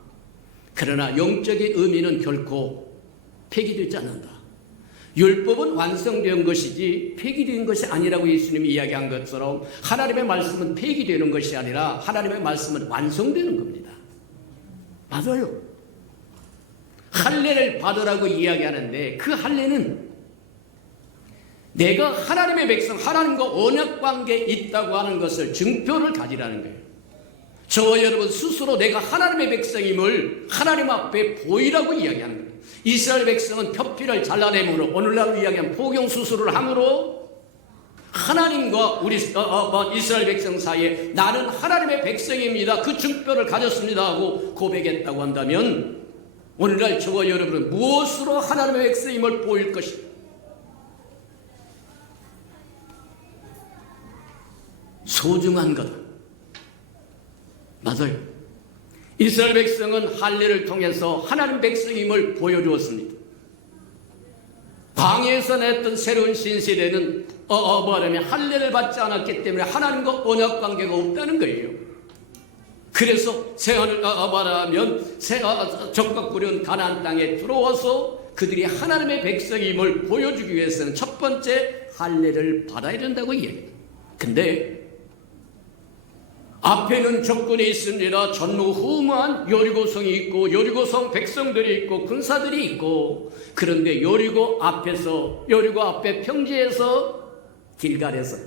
그러나 영적인 의미는 결코 폐기되지 않는다. 율법은 완성된 것이지 폐기된 것이 아니라고 예수님이 이야기한 것처럼 하나님의 말씀은 폐기되는 것이 아니라 하나님의 말씀은 완성되는 겁니다. 맞아요. 할례를 받으라고 이야기하는데 그 할례는 내가 하나님의 백성, 하나님과 언약관계에 있다고 하는 것을 증표를 가지라는 거예요. 저와 여러분 스스로 내가 하나님의 백성임을 하나님 앞에 보이라고 이야기하는 거예요. 이스라엘 백성은 표피를 잘라내므로 오늘날 이야기한 포경수술을 함으로 하나님과 우리 이스라엘 백성 사이에 나는 하나님의 백성입니다. 그 증표를 가졌습니다 하고 고백했다고 한다면 오늘날 저와 여러분은 무엇으로 하나님의 백성임을 보일 것입니다. 소중한 거다. 맞아요. 이스라엘 백성은 할례를 통해서 하나님 백성임을 보여주었습니다. 광야에서 냈던 새로운 신세대는 뭐냐면 할례를 받지 않았기 때문에 하나님과 언약 관계가 없다는 거예요. 그래서 말하면 적과 꾸려온 가나안 땅에 들어와서 그들이 하나님의 백성임을 보여주기 위해서는 첫 번째 할례를 받아야 된다고 이야기해요. 근데 앞에는 조건이 있습니다. 전무후무한 여리고성이 있고 여리고성 백성들이 있고 군사들이 있고 그런데 여리고 앞에 평지에서 길갈에서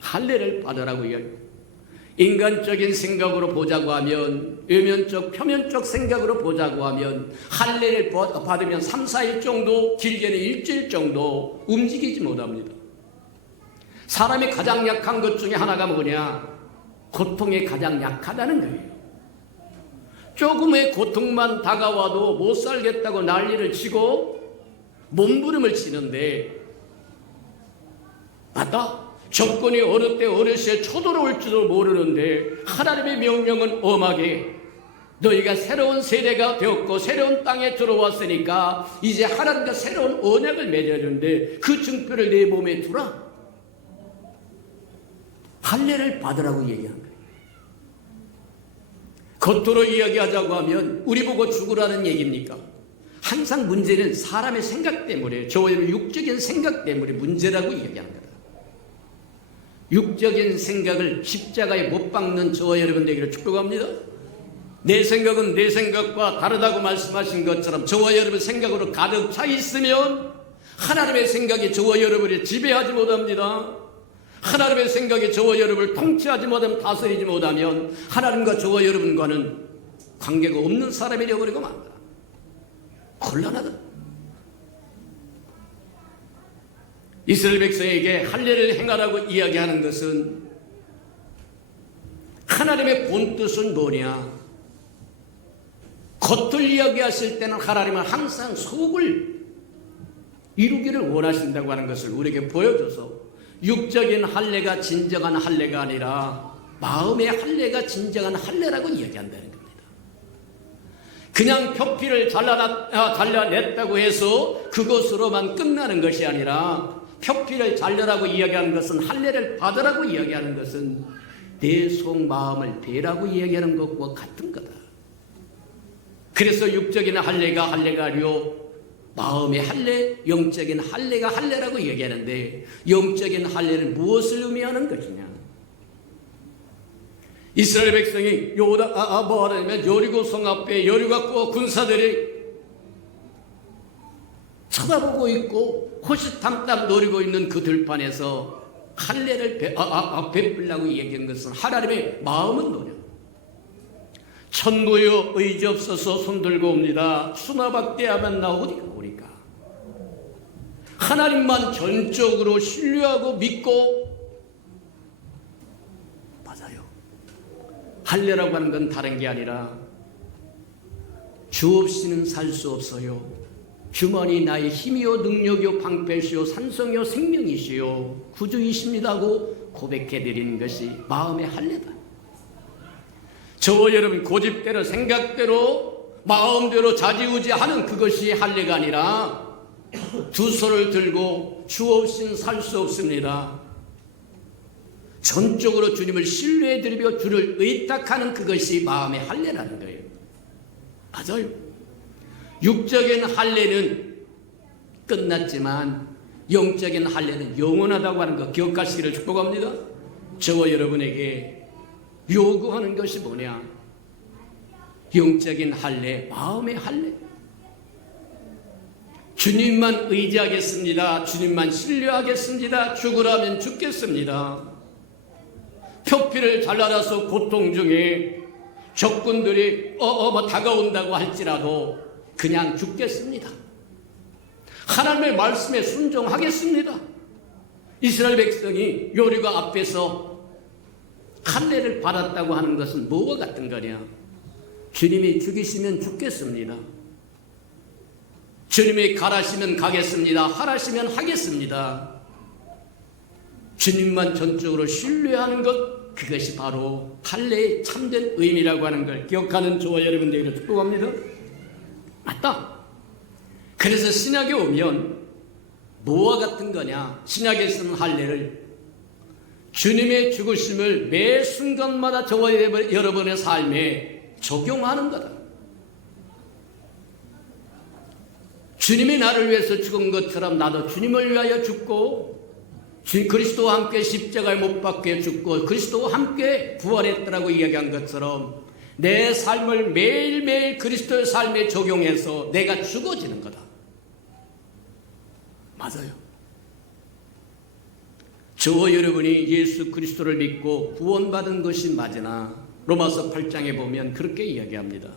할례를 받으라고 이야기해요. 인간적인 생각으로 보자고 하면 표면적 생각으로 보자고 하면 할례를 받으면 3, 4일 정도 길게는 일주일 정도 움직이지 못합니다. 사람이 가장 약한 것 중에 하나가 뭐냐? 고통에 가장 약하다는 거예요. 조금의 고통만 다가와도 못 살겠다고 난리를 치고 몸부림을 치는데, 맞다. 정권이 어느 때 어느 시에 쳐들어올지도 모르는데 하나님의 명령은 엄하게 너희가 새로운 세대가 되었고 새로운 땅에 들어왔으니까 이제 하나님과 새로운 언약을 맺어야 되는데 그 증표를 내 몸에 두라. 할례를 받으라고 얘기한 거예요. 겉으로 이야기하자고 하면 우리 보고 죽으라는 얘기입니까? 항상 문제는 사람의 생각 때문에, 저의 육적인 생각 때문에 문제라고 이야기하는 거다. 육적인 생각을 십자가에 못 박는 저와 여러분 되기를 축복합니다. 내 생각은 내 생각과 다르다고 말씀하신 것처럼 저와 여러분 생각으로 가득 차 있으면 하나님의 생각이 저와 여러분을 지배하지 못합니다. 하나님의 생각이 저와 여러분을 통치하지 못하면, 다스리지 못하면 하나님과 저와 여러분과는 관계가 없는 사람이 되어버리고 맙니다. 곤란하다. 이스라엘 백성에게 할례를 행하라고 이야기하는 것은 하나님의 본뜻은 뭐냐? 겉을 이야기하실 때는 하나님은 항상 속을 이루기를 원하신다고 하는 것을 우리에게 보여줘서 육적인 할례가 진정한 할례가 아니라 마음의 할례가 진정한 할례라고 이야기한다는 겁니다. 그냥 표피를 잘라냈다고 해서 그것으로만 끝나는 것이 아니라 표피를 잘라라고 이야기하는 것은, 할례를 받으라고 이야기하는 것은 내 속마음을 배라고 이야기하는 것과 같은 거다. 그래서 육적인 할례가 할례가 아니요 마음의 할례, 영적인 할례가 할례라고 얘기하는데, 영적인 할례는 무엇을 의미하는 것이냐? 이스라엘 백성이 뭐하냐면 여리고 성 앞에 여리고 군사들이 쳐다보고 있고 호시탐탐 노리고 있는 그 들판에서 할례를 베풀라고 얘기한 것은 하나님의 마음은 노려. 천부여 의지 없어서 손들고 옵니다. 수나밖에 하면 나 어디가 오리까? 하나님만 전적으로 신뢰하고 믿고, 맞아요. 할례라고 하는 건 다른 게 아니라 주 없이는 살 수 없어요. 주만이 나의 힘이요 능력이요 방패시요 산성이요 생명이시요 구주이십니다고 고백해드리는 것이 마음의 할례다. 저와 여러분 고집대로 생각대로 마음대로 좌지우지하는 그것이 할례가 아니라 두 손을 들고 주 없이는 살 수 없습니다. 전적으로 주님을 신뢰해드리며 주를 의탁하는 그것이 마음의 할례라는 거예요. 맞아요. 육적인 할례는 끝났지만 영적인 할례는 영원하다고 하는 것 기억하시기를 축복합니다. 저와 여러분에게 요구하는 것이 뭐냐? 영적인 할례, 마음의 할례. 주님만 의지하겠습니다. 주님만 신뢰하겠습니다. 죽으라면 죽겠습니다. 표피를 잘라서 고통 중에 적군들이 다가온다고 할지라도 그냥 죽겠습니다. 하나님의 말씀에 순종하겠습니다. 이스라엘 백성이 여리고 앞에서 할례를 받았다고 하는 것은 뭐와 같은 거냐? 주님이 죽이시면 죽겠습니다. 주님이 가라시면 가겠습니다. 하라시면 하겠습니다. 주님만 전적으로 신뢰하는 것, 그것이 바로 할례의 참된 의미라고 하는 걸 기억하는 저와 여러분 되기를 축복합니다. 맞다. 그래서 신약에 오면 뭐와 같은 거냐? 신약에 쓰는 할례를 주님의 죽으심을 매 순간마다 저와 여러분의 삶에 적용하는 거다. 주님이 나를 위해서 죽은 것처럼 나도 주님을 위하여 죽고, 그리스도와 함께 십자가에 못 박혀 죽고 그리스도와 함께 부활했다라고 이야기한 것처럼 내 삶을 매일매일 그리스도의 삶에 적용해서 내가 죽어지는 거다. 맞아요. 저와 여러분이 예수 그리스도를 믿고 구원받은 것이 맞으나 로마서 8장에 보면 그렇게 이야기합니다.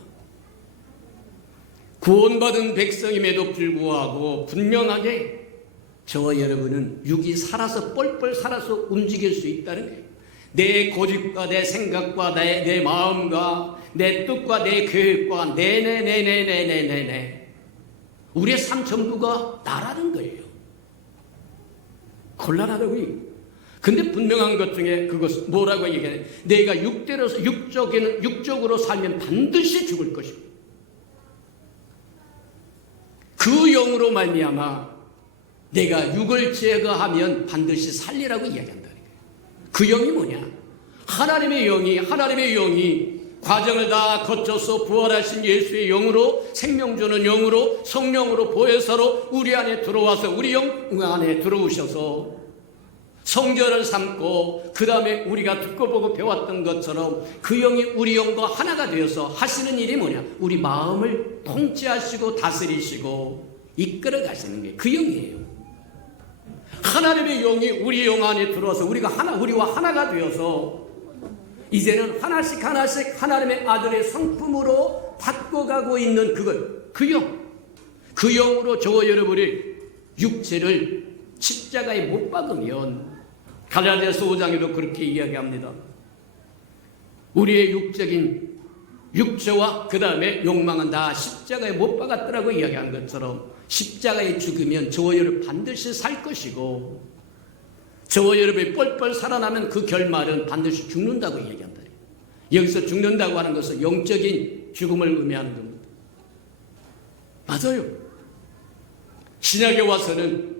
구원받은 백성임에도 불구하고 분명하게 저와 여러분은 육이 살아서 뻘뻘 살아서 움직일 수 있다는 거예요. 내 고집과 내 생각과 내 마음과 내 뜻과 내 계획과 우리의 삶 전부가 나라는 거예요. 곤란하다고요. 근데 분명한 것 중에 그것은 뭐라고 얘기해? 내가 육적으로 살면 반드시 죽을 것이고 그 영으로 말미암아 내가 육을 제거하면 반드시 살리라고 이야기한다는 거예요. 그 영이 뭐냐? 하나님의 영이 과정을 다 거쳐서 부활하신 예수의 영으로, 생명 주는 영으로, 성령으로 보혜사로 우리 안에 들어와서 우리 영 안에 들어오셔서 성전을 삼고 그 다음에 우리가 듣고 보고 배웠던 것처럼 그 영이 우리 영과 하나가 되어서 하시는 일이 뭐냐? 우리 마음을 통치하시고 다스리시고 이끌어 가시는 게 그 영이에요. 하나님의 영이 우리 영 안에 들어와서 우리와 하나가 되어서 이제는 하나씩 하나님의 아들의 성품으로 바꿔가고 있는 그 영으로 저와 여러분의 육체를 십자가에 못 박으면 갈라디아서 5장에도 그렇게 이야기합니다. 우리의 육적인 육체와 그 다음에 욕망은 다 십자가에 못 박았더라고 이야기한 것처럼 십자가에 죽으면 저와 여러분 반드시 살 것이고 저와 여러분이 뻘뻘 살아나면 그 결말은 반드시 죽는다고 이야기한다. 여기서 죽는다고 하는 것은 영적인 죽음을 의미하는 겁니다. 맞아요. 신약에 와서는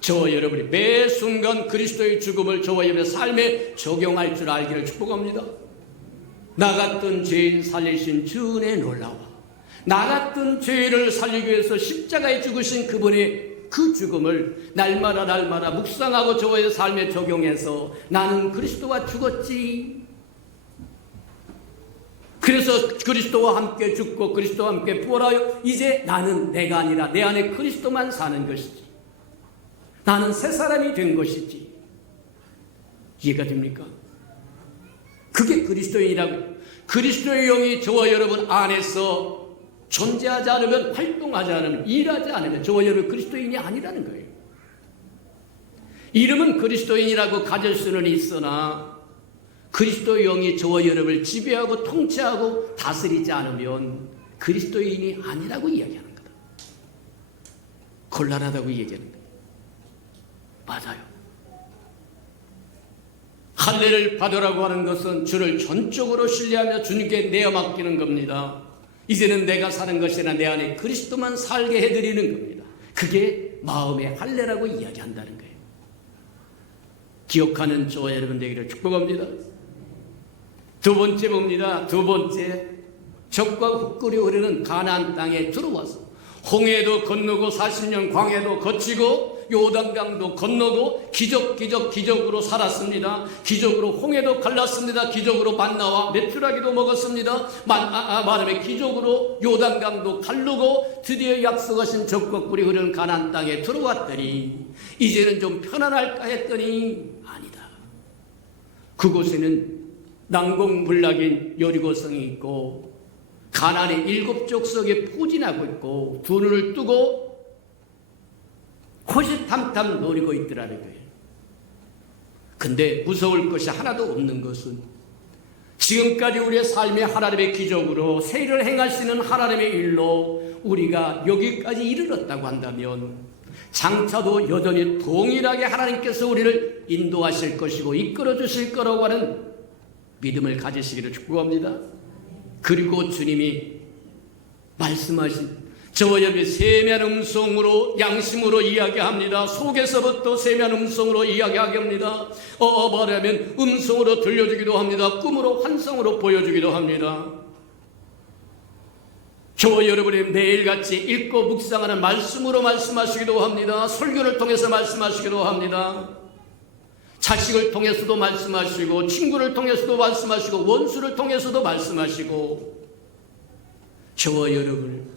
저와 여러분이 매 순간 그리스도의 죽음을 저와 여러분의 삶에 적용할 줄 알기를 축복합니다. 나 같은 죄인 살리신 주 은혜 놀라워. 나 같은 죄를 살리기 위해서 십자가에 죽으신 그분의 그 죽음을 날마다 묵상하고 저의 삶에 적용해서 나는 그리스도와 죽었지. 그래서 그리스도와 함께 죽고 그리스도와 함께 부활하여 이제 나는 내가 아니라 내 안에 그리스도만 사는 것이지. 나는 새 사람이 된 것이지. 이해가 됩니까? 그게 그리스도인이라고. 그리스도의 영이 저와 여러분 안에서 존재하지 않으면, 활동하지 않으면, 일하지 않으면 저와 여러분 그리스도인이 아니라는 거예요. 이름은 그리스도인이라고 가질 수는 있으나 그리스도의 영이 저와 여러분을 지배하고 통치하고 다스리지 않으면 그리스도인이 아니라고 이야기하는 거다. 곤란하다고 이야기하는 거예요. 맞아요. 할례를 받으라고 하는 것은 주를 전적으로 신뢰하며 주님께 내어 맡기는 겁니다. 이제는 내가 사는 것이 아니라 내 안에 그리스도만 살게 해드리는 겁니다. 그게 마음의 할례라고 이야기한다는 거예요. 기억하는 저와 여러분 되기를 축복합니다. 두 번째 봅니다. 두 번째, 적과 흙꿀이 흐르는 가나안 땅에 들어와서 홍해도 건너고 40년 광해도 거치고 요단강도 건너고 기적으로 살았습니다. 기적으로 홍해도 갈랐습니다. 기적으로 만나와 메추라기도 먹었습니다. 말하면 기적으로 요단강도 갈르고 드디어 약속하신 적과 꿀이 흐르는 가나안 땅에 들어왔더니 이제는 좀 편안할까 했더니 아니다. 그곳에는 난공불락인 여리고성이 있고 가나안의 7 족속에 포진하고 있고 두 눈을 뜨고 호시탐탐 노리고 있더라는 거예요. 근데 무서울 것이 하나도 없는 것은 지금까지 우리의 삶의 하나님의 기적으로 세일을 행하시는 하나님의 일로 우리가 여기까지 이르렀다고 한다면 장차도 여전히 동일하게 하나님께서 우리를 인도하실 것이고 이끌어 주실 거라고 하는 믿음을 가지시기를 축복합니다. 그리고 주님이 말씀하신 저와 여러분이 세미한 음성으로 양심으로 이야기합니다. 속에서부터 세미한 음성으로 이야기하게 합니다. 말하면 음성으로 들려주기도 합니다. 꿈으로 환상으로 보여주기도 합니다. 저와 여러분이 매일같이 읽고 묵상하는 말씀으로 말씀하시기도 합니다. 설교를 통해서 말씀하시기도 합니다. 자식을 통해서도 말씀하시고 친구를 통해서도 말씀하시고 원수를 통해서도 말씀하시고 저와 여러분을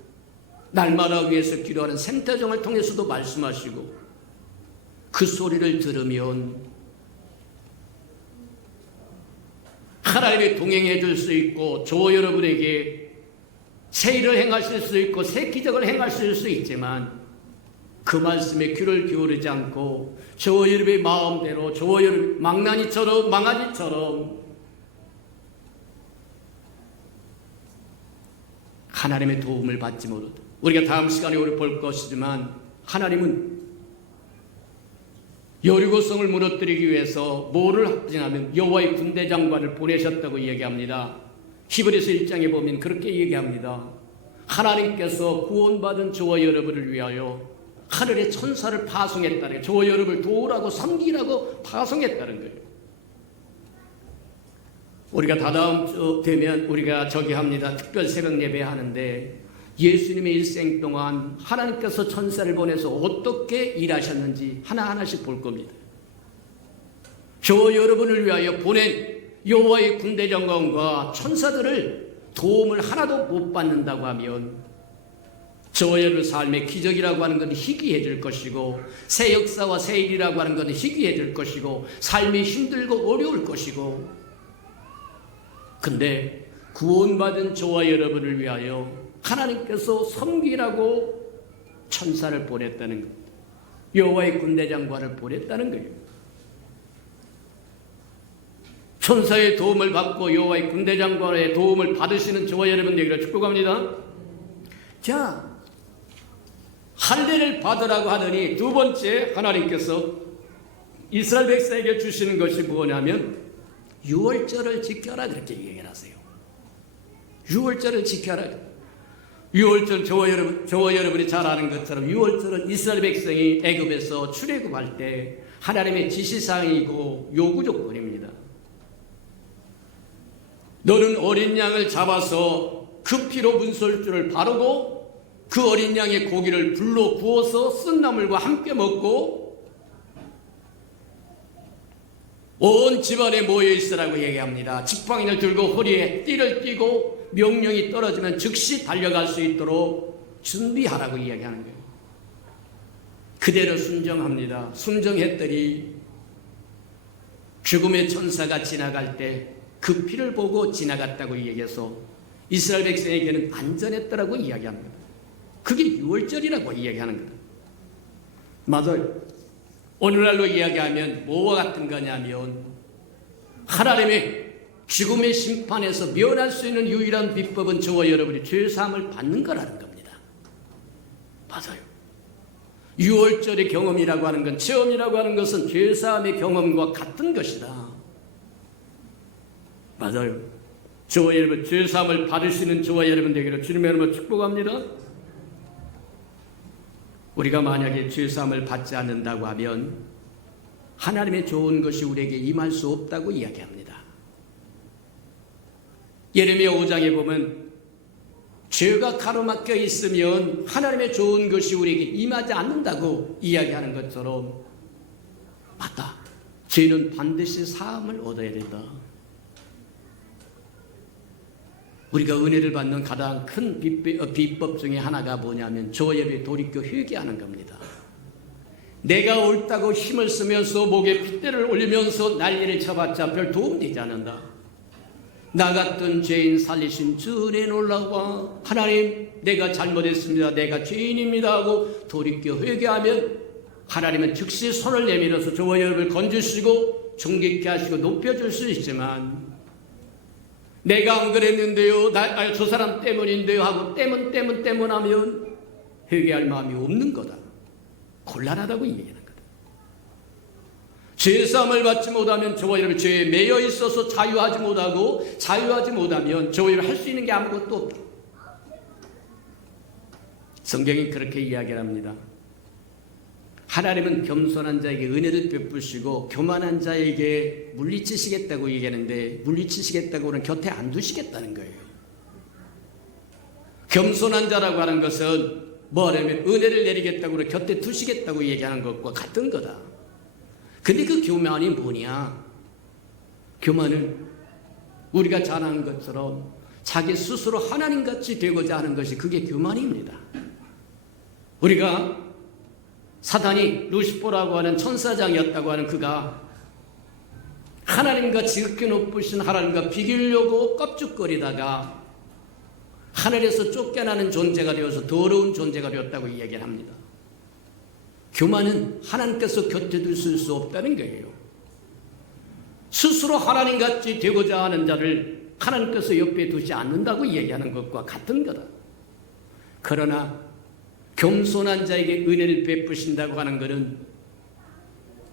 날마다 위해서 기도하는 생태정을 통해서도 말씀하시고 그 소리를 들으면 하나님이 동행해 줄 수 있고 저와 여러분에게 새 일을 행하실 수 있고 새 기적을 행하실 수 있지만 그 말씀에 귀를 기울이지 않고 저와 여러분의 마음대로 저와 여러분 망나니처럼 망아지처럼 하나님의 도움을 받지 못하다. 우리가 다음 시간에 우리 볼 것이지만 하나님은 여리고성을 무너뜨리기 위해서 뭐를 하냐면 여호와의 군대 장관을 보내셨다고 얘기합니다. 히브리서 1장에 보면 그렇게 얘기합니다. 하나님께서 구원받은 저와 여러분을 위하여 하늘의 천사를 파송했다는, 저와 여러분을 도우라고 섬기라고 파송했다는 거예요. 우리가 다다음 주 되면 우리가 저기 합니다. 특별 새벽 예배 하는데 예수님의 일생 동안 하나님께서 천사를 보내서 어떻게 일하셨는지 하나하나씩 볼 겁니다. 저와 여러분을 위하여 보낸 여호와의 군대 장관과 천사들을 도움을 하나도 못 받는다고 하면 저와 여러분 삶의 기적이라고 하는 것은 희귀해질 것이고 새 역사와 새 일이라고 하는 것은 희귀해질 것이고 삶이 힘들고 어려울 것이고, 근데 구원받은 저와 여러분을 위하여 하나님께서 섬기라고 천사를 보냈다는 것, 여호와의 군대 장관을 보냈다는 거예요. 천사의 도움을 받고 여호와의 군대 장관의 도움을 받으시는 저와 여러분 되기를 축복합니다. 자, 할례를 받으라고 하더니 두 번째 하나님께서 이스라엘 백성에게 주시는 것이 뭐냐면 유월절을 지켜라, 그렇게 얘기를 하세요. 유월절을 지켜라. 유월절, 저와 여러분이 잘 아는 것처럼 유월절은 이스라엘 백성이 애굽에서 출애굽할 때 하나님의 지시사항이고 요구 조건입니다. 너는 어린 양을 잡아서 그 피로 문설주를 바르고 그 어린 양의 고기를 불로 구워서 쓴 나물과 함께 먹고 온 집안에 모여 있으라고 얘기합니다. 지팡이를 들고 허리에 띠를 띠고 명령이 떨어지면 즉시 달려갈 수 있도록 준비하라고 이야기하는 거예요. 그대로 순종합니다. 순종했더니 죽음의 천사가 지나갈 때 그 피를 보고 지나갔다고 얘기해서 이스라엘 백성에게는 안전했더라고 이야기합니다. 그게 유월절이라고 이야기하는 거다. 맞아요. 오늘날로 이야기하면 뭐와 같은 거냐면 하나님의 죽음의 심판에서 면할 수 있는 유일한 비법은 저와 여러분이 죄사함을 받는 거라는 겁니다. 맞아요. 유월절의 경험이라고 하는 건, 체험이라고 하는 것은 죄사함의 경험과 같은 것이다. 맞아요. 저와 여러분 죄사함을 받으시는 저와 여러분 되기를 주님의 이름으로 축복합니다. 우리가 만약에 죄사함을 받지 않는다고 하면 하나님의 좋은 것이 우리에게 임할 수 없다고 이야기합니다. 예레미야 5장에 보면 죄가 가로막혀 있으면 하나님의 좋은 것이 우리에게 임하지 않는다고 이야기하는 것처럼, 맞다, 죄는 반드시 사함을 얻어야 된다. 우리가 은혜를 받는 가장 큰 비법 중에 하나가 뭐냐면 저와 여러분이 돌이켜 회개하는 겁니다. 내가 옳다고 힘을 쓰면서 목에 핏대를 올리면서 난리를 쳐봤자 별 도움되지 않는다. 나 같은 죄인 살리신 주 은혜 놀라워 하나님, 내가 잘못했습니다, 내가 죄인입니다 하고 돌이켜 회개하면 하나님은 즉시 손을 내밀어서 저와 여러분을 건지시고 존귀케 하시고 높여줄 수 있지만, 내가 안 그랬는데요, 저 사람 때문인데요 하고 때문 하면 회개할 마음이 없는 거다. 곤란하다고 얘기하는 거다. 죄사함을 받지 못하면 저와 여러분 죄에 매여 있어서 자유하지 못하면 저와 여러분 할 수 있는 게 아무것도 없다. 성경이 그렇게 이야기를 합니다. 하나님은 겸손한 자에게 은혜를 베푸시고 교만한 자에게 물리치시겠다고 얘기하는데, 물리치시겠다고는 곁에 안 두시겠다는 거예요. 겸손한 자라고 하는 것은 뭐냐면 은혜를 내리겠다고 곁에 두시겠다고 얘기하는 것과 같은 거다. 근데 그 교만이 뭐냐? 교만은 우리가 잘 아는 것처럼 자기 스스로 하나님같이 되고자 하는 것이 그게 교만입니다. 우리가 사단이 루시퍼라고 하는 천사장이었다고 하는 그가 하나님과 지극히 높으신 하나님과 비기려고 껍죽거리다가 하늘에서 쫓겨나는 존재가 되어서 더러운 존재가 되었다고 이야기를 합니다. 교만은 하나님께서 곁에 두실 수 없다는 거예요. 스스로 하나님같이 되고자 하는 자를 하나님께서 옆에 두지 않는다고 얘기하는 것과 같은 거다. 그러나 겸손한 자에게 은혜를 베푸신다고 하는 것은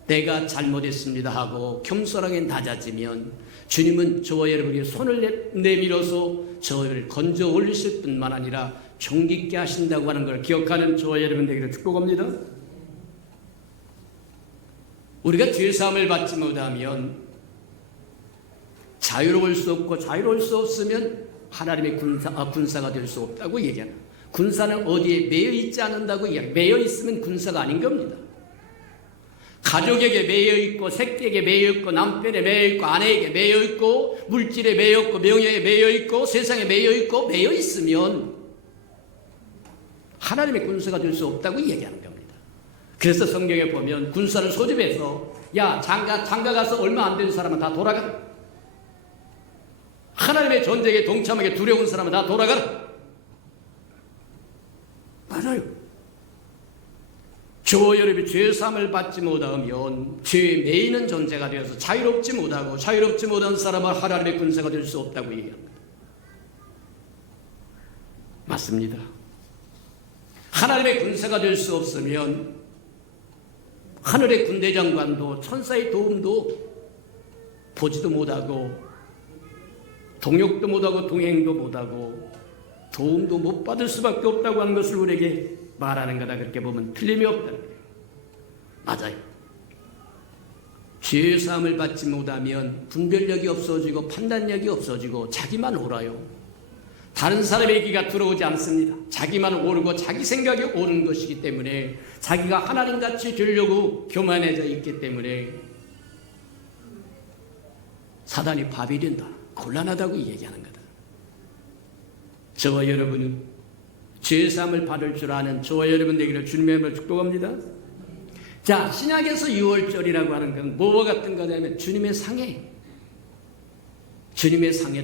내가 잘못했습니다 하고 겸손하게 낮아지면 주님은 저와 여러분에게 손을 내밀어서 저를 건져 올리실 뿐만 아니라 존귀케 하신다고 하는 걸 기억하는 저와 여러분에게 축복합니다. 우리가 죄사함을 받지 못하면 자유로울 수 없고 자유로울 수 없으면 하나님의 군사가 될 수 없다고 얘기하는, 군사는 어디에 매여 있지 않는다고 얘기하는, 매여 있으면 군사가 아닌 겁니다. 가족에게 매여 있고 새끼에게 매여 있고 남편에 매여 있고 아내에게 매여 있고 물질에 매여 있고 명예에 매여 있고 세상에 매여 있고 매여 있으면 하나님의 군사가 될 수 없다고 얘기하는 겁니다. 그래서 성경에 보면 군사를 소집해서 야 장가 가서 얼마 안 된 사람은 다 돌아가라. 하나님의 전쟁에 동참하게 두려운 사람은 다 돌아가라. 맞아요. 저와 여러분이 죄사함을 받지 못하면 죄에 매이는 존재가 되어서 자유롭지 못하고 자유롭지 못한 사람은 하나님의 군사가 될 수 없다고 얘기합니다. 맞습니다. 하나님의 군사가 될 수 없으면 하늘의 군대 장관도 천사의 도움도 보지도 못하고 동역도 못하고 동행도 못하고 도움도 못 받을 수밖에 없다고 하는 것을 우리에게 말하는 거다. 그렇게 보면 틀림이 없다는 거예요. 맞아요. 죄사함을 받지 못하면 분별력이 없어지고 판단력이 없어지고 자기만 옳아요. 다른 사람의 얘기가 들어오지 않습니다. 자기만 옳고 자기 생각이 옳은 것이기 때문에 자기가 하나님같이 되려고 교만해져 있기 때문에 사단이 밥이 된다. 곤란하다고 얘기하는 거다. 저와 여러분은 죄사함을 받을 줄 아는 저와 여러분 되기를 주님의 이름으로 축복합니다. 자, 신약에서 유월절이라고 하는 건 뭐와 같은 거냐면 주님의 상에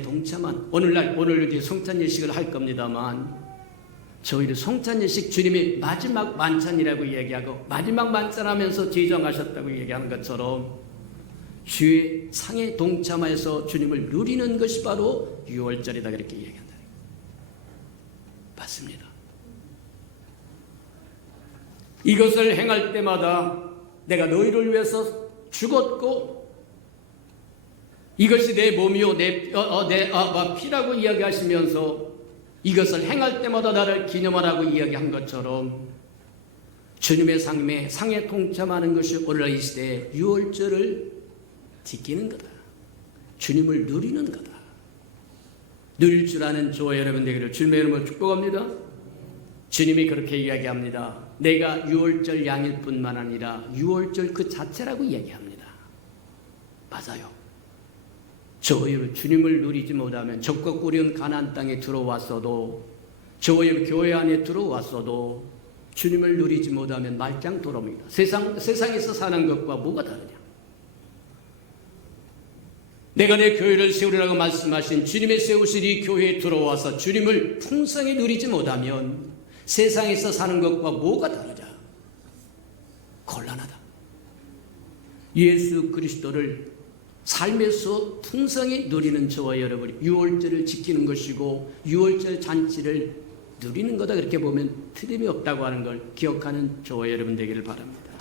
동참한 오늘 이제 성찬 예식을 할 겁니다만 저희들 성찬 예식 주님의 마지막 만찬이라고 얘기하고 마지막 만찬하면서 제정하셨다고 얘기하는 것처럼 주의 상에 동참해서 주님을 누리는 것이 바로 유월절이다 그렇게 얘기한다. 맞습니다. 이것을 행할 때마다 내가 너희를 위해서 죽었고 이것이 내 몸이요 내 피라고 이야기하시면서 이것을 행할 때마다 나를 기념하라고 이야기한 것처럼 주님의 상에 동참하는 것이 오늘날 이 시대에 유월절을 지키는 거다. 주님을 누리는 거다. 누릴 줄 아는 저와 여러분 되기를 주님의 이름으로 축복합니다. 주님이 그렇게 이야기합니다. 내가 유월절 양일 뿐만 아니라 유월절 그 자체라고 이야기합니다. 맞아요. 저와 여러분 주님을 누리지 못하면 적과 꾸려온 가나안 땅에 들어왔어도 저와 여러분 교회 안에 들어왔어도 주님을 누리지 못하면 말짱 돌아옵니다. 세상에서 사는 것과 뭐가 다르냐? 내가 내 교회를 세우리라고 말씀하신 주님의 세우실 이 교회에 들어와서 주님을 풍성히 누리지 못하면 세상에서 사는 것과 뭐가 다르냐? 곤란하다. 예수 그리스도를 삶에서 풍성히 누리는 저와 여러분이 유월절을 지키는 것이고 유월절 잔치를 누리는 거다. 그렇게 보면 틀림이 없다고 하는 걸 기억하는 저와 여러분 되기를 바랍니다.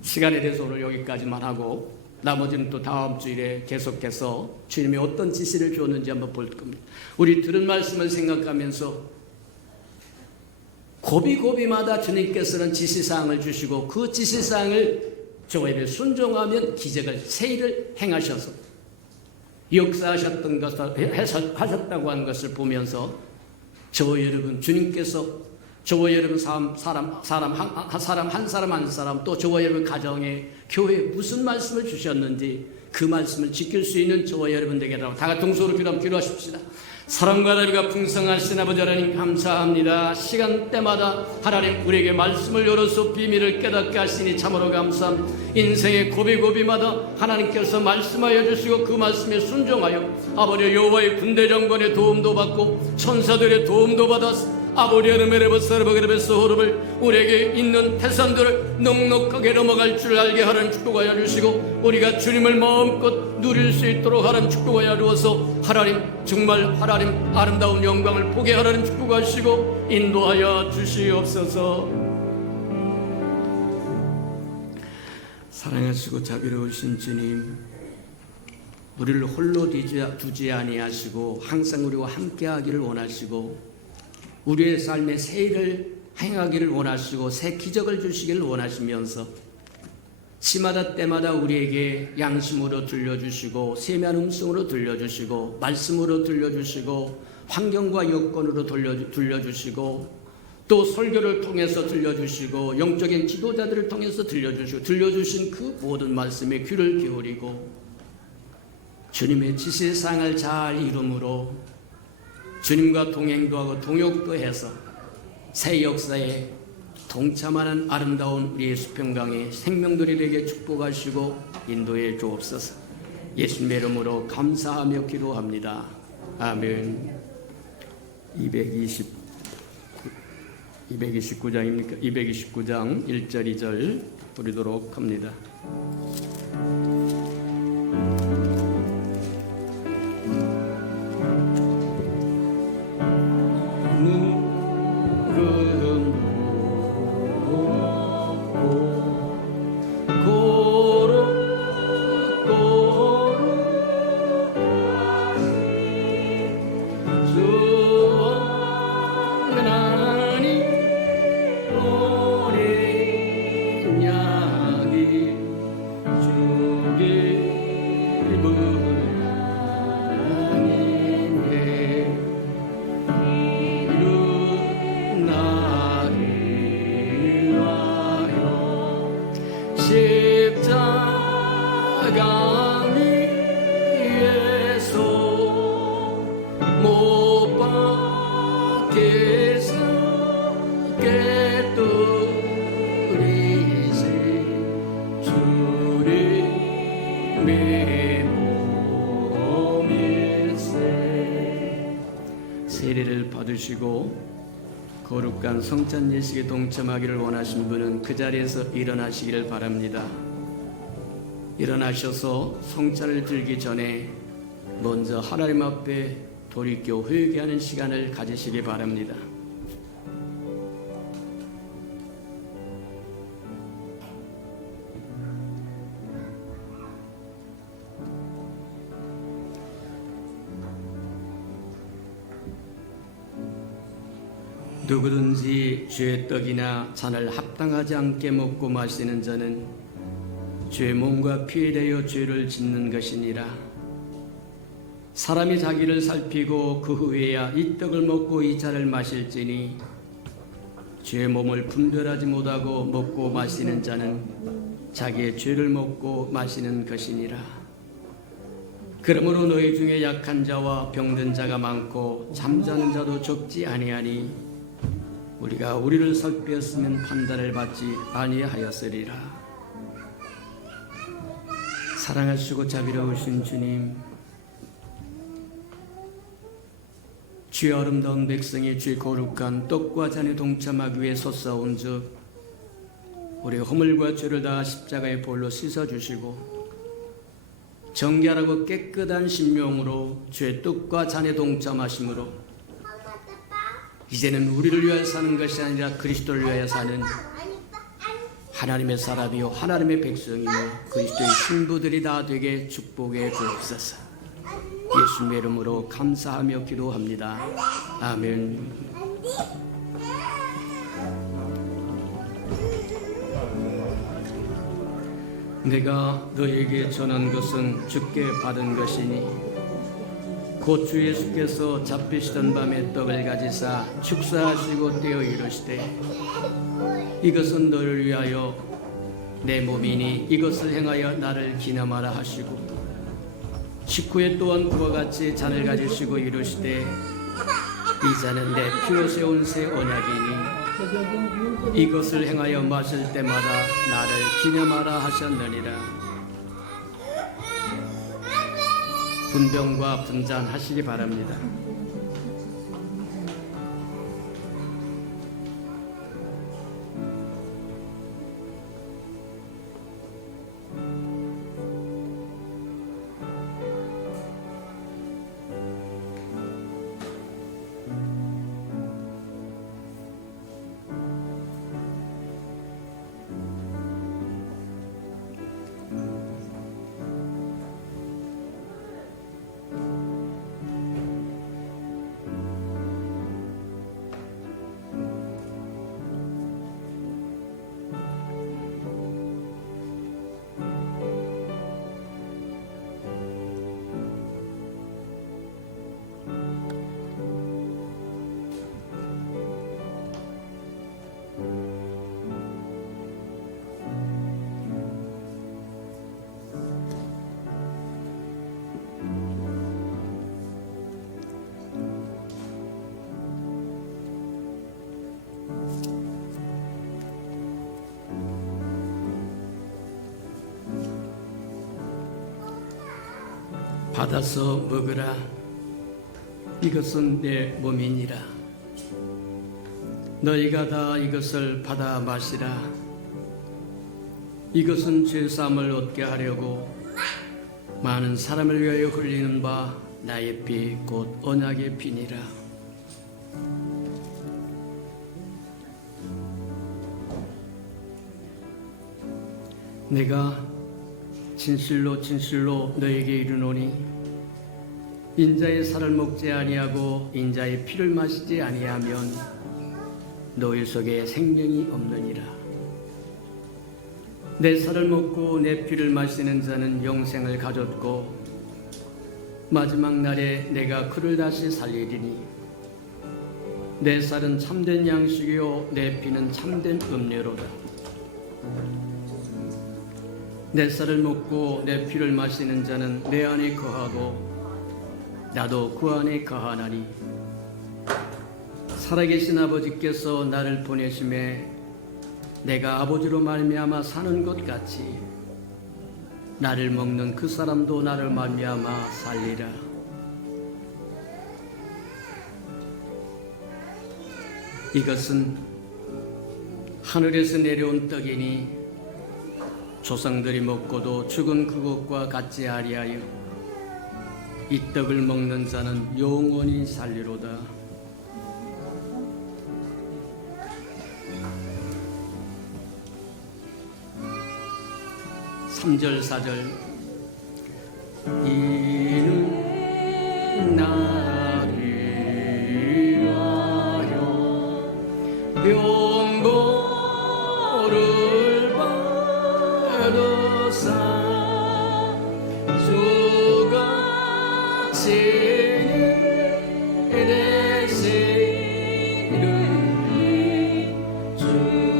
시간에 대해서 오늘 여기까지만 하고 나머지는 또 다음 주일에 계속해서 주님이 어떤 지시를 줬는지 한번 볼 겁니다. 우리 들은 말씀을 생각하면서 고비고비마다 주님께서는 지시사항을 주시고 그 지시사항을 저에게 순종하면 기적을 세일을 행하셔서 역사하셨던 것을 하셨다고 하는 것을 보면서 저와 여러분 주님께서 저와 여러분 한 사람 또 저와 여러분 가정에 교회에 무슨 말씀을 주셨는지 그 말씀을 지킬 수 있는 저와 여러분 되게라고 다 같이 동서로 기도하십시다. 사랑과 나비가 풍성하신 아버지 하나님 감사합니다. 시간대마다 하나님 우리에게 말씀을 열어서 비밀을 깨닫게 하시니 참으로 감사합니다. 인생의 고비고비마다 하나님께서 말씀하여 주시고 그 말씀에 순종하여 아버지 여호와의 군대 장관의 도움도 받고 천사들의 도움도 받았습니다. 아보리아르 메레버사르바게르베스 호르를 우리에게 있는 태산들을 넉넉하게 넘어갈 줄 알게 하라는 축복하여 주시고 우리가 주님을 마음껏 누릴 수 있도록 하라는 축복하여 주어서 하나님 정말 하나님 아름다운 영광을 보게 하라는 축복하시고 인도하여 주시옵소서. 사랑하시고 자비로우신 주님, 우리를 홀로 두지 아니하시고 항상 우리와 함께하기를 원하시고 우리의 삶에 새 일을 행하기를 원하시고 새 기적을 주시기를 원하시면서 시마다 때마다 우리에게 양심으로 들려주시고 세미한 음성으로 들려주시고 말씀으로 들려주시고 환경과 여건으로 들려주시고 또 설교를 통해서 들려주시고 영적인 지도자들을 통해서 들려주시고 들려주신 그 모든 말씀에 귀를 기울이고 주님의 지시사항을 잘 이룸으로 주님과 동행도 하고 동역도 해서 새 역사에 동참하는 아름다운 우리의 수평강의 생명들이 되게 축복하시고 인도해 주옵소서. 예수님의 이름으로 감사하며 기도합니다. 아멘. 229장입니까? 229장 1절 2절 부르도록 합니다. 세례를 받으시고 거룩한 성찬 예식에 동참하기를 원하신 분은 그 자리에서 일어나시기를 바랍니다. 일어나셔서 성찬을 들기 전에 먼저 하나님 앞에 돌이켜 회개하는 시간을 가지시기 바랍니다. 누구든지 죄의 떡이나 잔을 합당하지 않게 먹고 마시는 자는 죄의 몸과 피에 대하여 죄를 짓는 것이니라. 사람이 자기를 살피고 그 후에야 이 떡을 먹고 이 잔을 마실지니 죄의 몸을 분별하지 못하고 먹고 마시는 자는 자기의 죄를 먹고 마시는 것이니라. 그러므로 너희 중에 약한 자와 병든 자가 많고 잠자는 자도 적지 아니하니 우리가 우리를 살피었으면 판단을 받지 아니하였으리라. 사랑하시고 자비로우신 주님, 주의 아름다운 백성이 주의 거룩한 떡과 잔에 동참하기 위해 솟아온즉 우리의 허물과 죄를 다 십자가의 볼로 씻어주시고 정결하고 깨끗한 심령으로 주의 떡과 잔에 동참하심으로 이제는 우리를 위하여 사는 것이 아니라 그리스도를 위하여 사는 하나님의 사람이요 하나님의 백성이요 그리스도의 신부들이 다 되게 축복해 주옵소서. 예수님의 이름으로 감사하며 기도합니다. 아멘. 내가 너에게 전한 것은 주께 받은 것이니 곧 주 예수께서 잡히시던 밤에 떡을 가지사 축사하시고 떼어 이르시되 이것은 너를 위하여 내 몸이니 이것을 행하여 나를 기념하라 하시고 식후에 또한 그와 같이 잔을 가지시고 이르시되 이 잔은 내 피로 세운 새 언약이니 이것을 행하여 마실 때마다 나를 기념하라 하셨느니라. 분병과 분잔 하시기 바랍니다. 받아서 먹으라. 이것은 내 몸이니라. 너희가 다 이것을 받아 마시라. 이것은 죄사함을 얻게 하려고 많은 사람을 위하여 흘리는 바 나의 피 곧 언약의 피니라. 내가 진실로 진실로 너에게 이르노니 인자의 살을 먹지 아니하고 인자의 피를 마시지 아니하면 너희 속에 생명이 없느니라. 내 살을 먹고 내 피를 마시는 자는 영생을 가졌고 마지막 날에 내가 그를 다시 살리리니 내 살은 참된 양식이요 내 피는 참된 음료로다. 내 살을 먹고 내 피를 마시는 자는 내 안에 거하고 나도 그 안에 거하나니 살아계신 아버지께서 나를 보내심에 내가 아버지로 말미암아 사는 것 같이 나를 먹는 그 사람도 나를 말미암아 살리라. 이것은 하늘에서 내려온 떡이니 조상들이 먹고도 죽은 그것과 같지 아니하여 이 떡을 먹는 자는 영원히 살리로다. 3절 4절 이는 나를 위하여 병고를 받으사 주가 친히 되시는 주의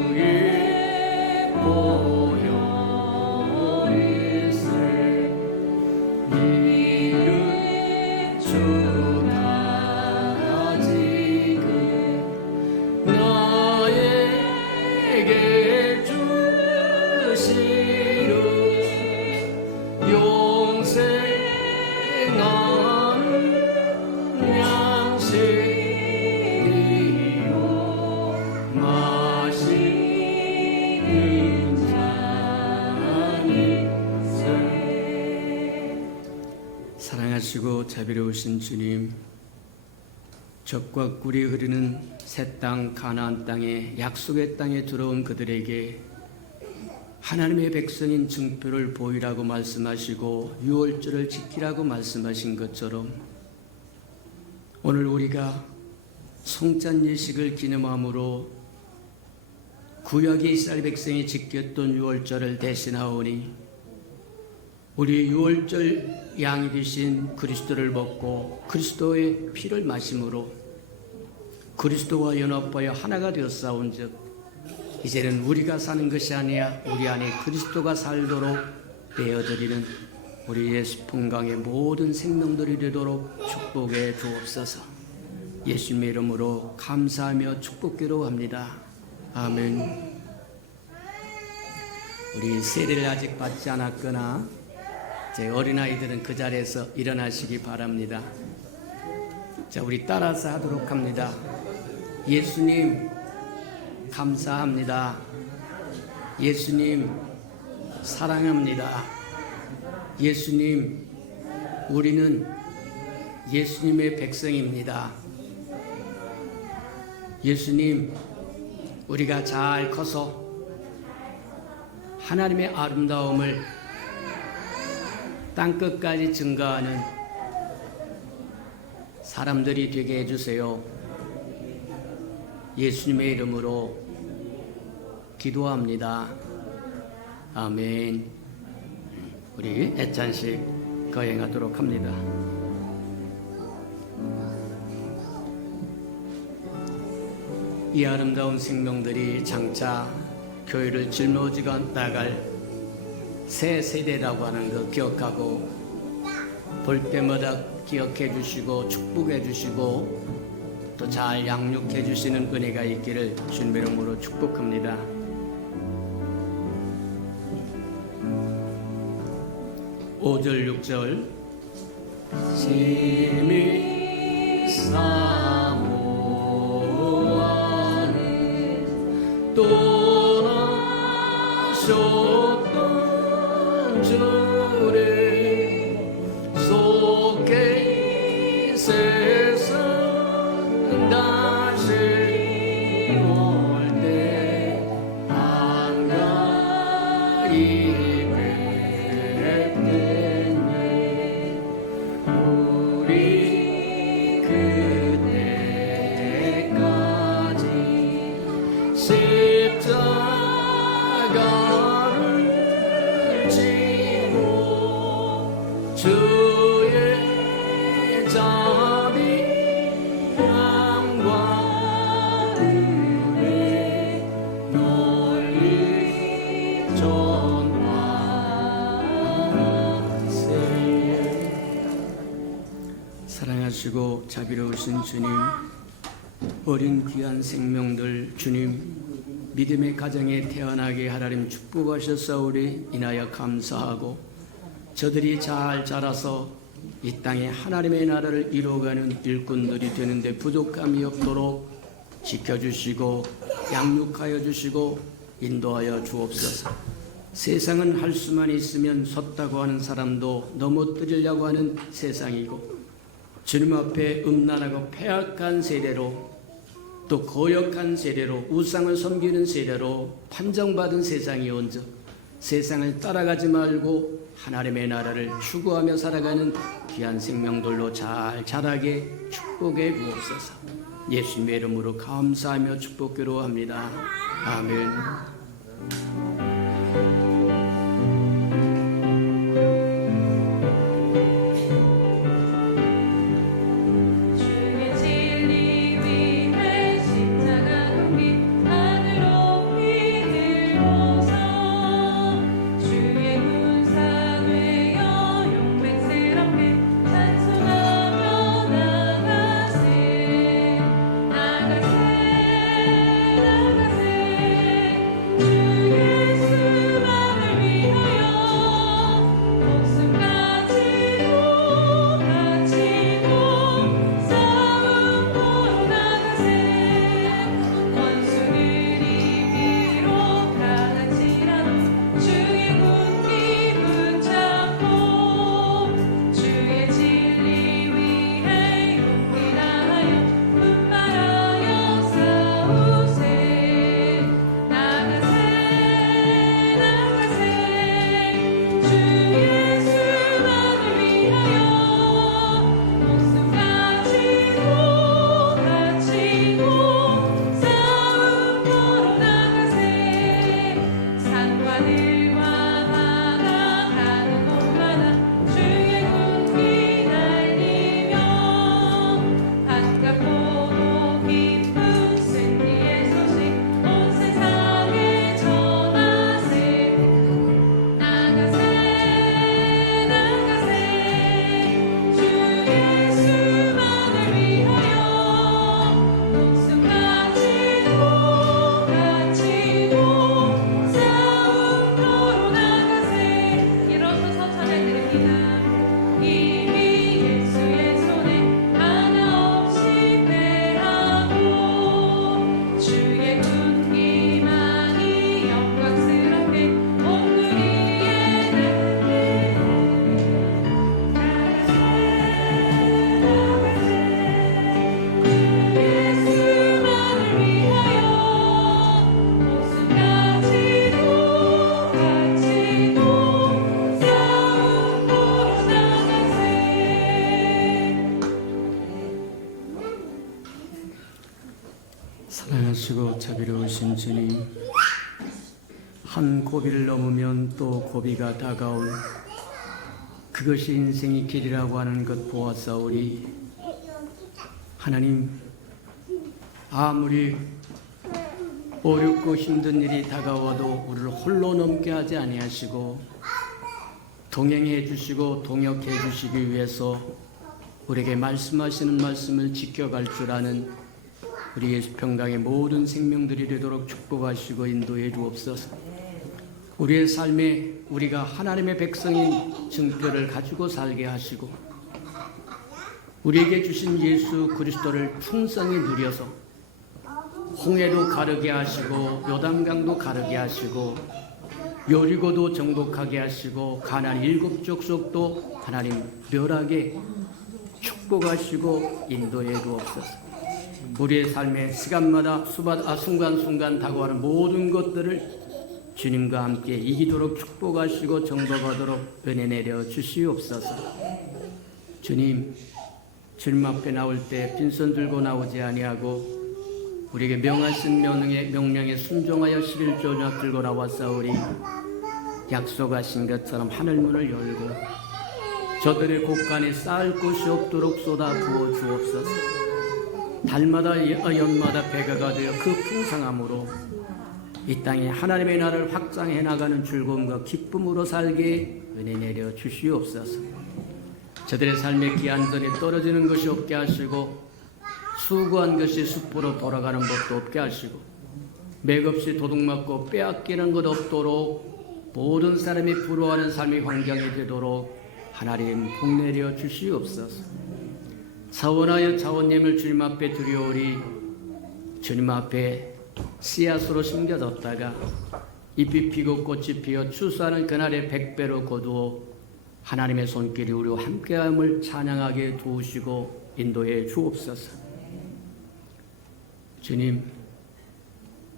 사랑하시고 자비로우신 주님, 젖과 꿀이 흐르는 새 땅 가나안 땅에 약속의 땅에 들어온 그들에게 하나님의 백성인 증표를 보이라고 말씀하시고 유월절을 지키라고 말씀하신 것처럼 오늘 우리가 성찬 예식을 기념함으로 구약의 이스라엘 백성이 지켰던 유월절을 대신하오니 우리 유월절 양이 되신 그리스도를 먹고 그리스도의 피를 마심으로 그리스도와 연합하여 하나가 되었사온즉 이제는 우리가 사는 것이 아니야 우리 안에 그리스도가 살도록 내어드리는 우리 예수 풍강의 모든 생명들이 되도록 축복해 주옵소서. 예수님의 이름으로 감사하며 축복기로 합니다. 아멘. 우리 세례를 아직 받지 않았거나 제 어린아이들은 그 자리에서 일어나시기 바랍니다. 자, 우리 따라서 하도록 합니다. 예수님 감사합니다. 예수님 사랑합니다. 예수님 우리는 예수님의 백성입니다. 예수님 우리가 잘 커서 하나님의 아름다움을 땅끝까지 증가하는 사람들이 되게 해주세요. 예수님의 이름으로 기도합니다. 아멘. 우리 애찬식 거행하도록 합니다. 이 아름다운 생명들이 장차 교회를 짊어지고 나갈 새 세대라고 하는 거 기억하고 볼 때마다 기억해 주시고 축복해 주시고 또 잘 양육해 주시는 은혜가 있기를 주님의 이름으로 축복합니다. (5절 6절) 심히 사모하는 떠나셨던 주를 속해 세상 다시 올 때 한가히 뵙겠네. 우리 그때까지 십자가를 지고 주의 자비함과 은혜 널리 전하세. 사랑하시고 자비로우신 주님, 어린 귀한 생명들 주님 믿음의 가정에 태어나게 하나님 축복하셨사오니 인하여 감사하고, 저들이 잘 자라서 이 땅에 하나님의 나라를 이루어가는 일꾼들이 되는데 부족함이 없도록 지켜주시고 양육하여 주시고 인도하여 주옵소서. 세상은 할 수만 있으면 섰다고 하는 사람도 넘어뜨리려고 하는 세상이고, 주님 앞에 음란하고 패악한 세대로, 또 거역한 세대로, 우상을 섬기는 세대로 판정받은 세상이 온즉 세상을 따라가지 말고 하나님의 나라를 추구하며 살아가는 귀한 생명들로 잘 자라게 축복해 주옵소서. 예수님의 이름으로 감사하며 축복기도합니다. 아멘. 사랑하시고 자비로우신 주님, 한 고비를 넘으면 또 고비가 다가올, 그것이 인생의 길이라고 하는 것 보았사오니, 하나님, 아무리 어렵고 힘든 일이 다가와도 우리를 홀로 넘게 하지 아니하시고 동행해 주시고 동역해 주시기 위해서 우리에게 말씀하시는 말씀을 지켜갈 줄 아는 우리 예수평강의 모든 생명들이 되도록 축복하시고 인도해 주옵소서. 우리의 삶에 우리가 하나님의 백성인 증표를 가지고 살게 하시고 우리에게 주신 예수 그리스도를 풍성히 누려서 홍해도 가르게 하시고 요단강도 가르게 하시고 여리고도 정복하게 하시고 가나안 7 족속도 하나님 멸하게 축복하시고 인도해 주옵소서. 우리의 삶의 시간마다 순간순간 다가오는 모든 것들을 주님과 함께 이기도록 축복하시고 정복하도록 은혜 내려 주시옵소서. 주님 앞에 나올 때 빈손 들고 나오지 아니하고 우리에게 명하신 명령에 순종하여 11조나 들고 나왔사오니 약속하신 것처럼 하늘문을 열고 저들의 곳간에 쌓을 곳이 없도록 쏟아 부어 주옵소서. 달마다 연마다 배가가 되어 그 풍성함으로 이 땅에 하나님의 나라를 확장해 나가는 즐거움과 기쁨으로 살게 은혜 내려 주시옵소서. 저들의 삶의 기한전에 떨어지는 것이 없게 하시고 수고한 것이 숲으로 돌아가는 법도 없게 하시고 맥없이 도둑맞고 빼앗기는 것 없도록 모든 사람이 부러워하는 삶의 환경이 되도록 하나님 복내려 주시옵소서. 사원하여 자원님을 주님 앞에 드려오리. 주님 앞에 씨앗으로 심겨졌다가 잎이 피고 꽃이 피어 추수하는 그날의 100배로 거두어 하나님의 손길이 우리와 함께함을 찬양하게 도우시고 인도해 주옵소서.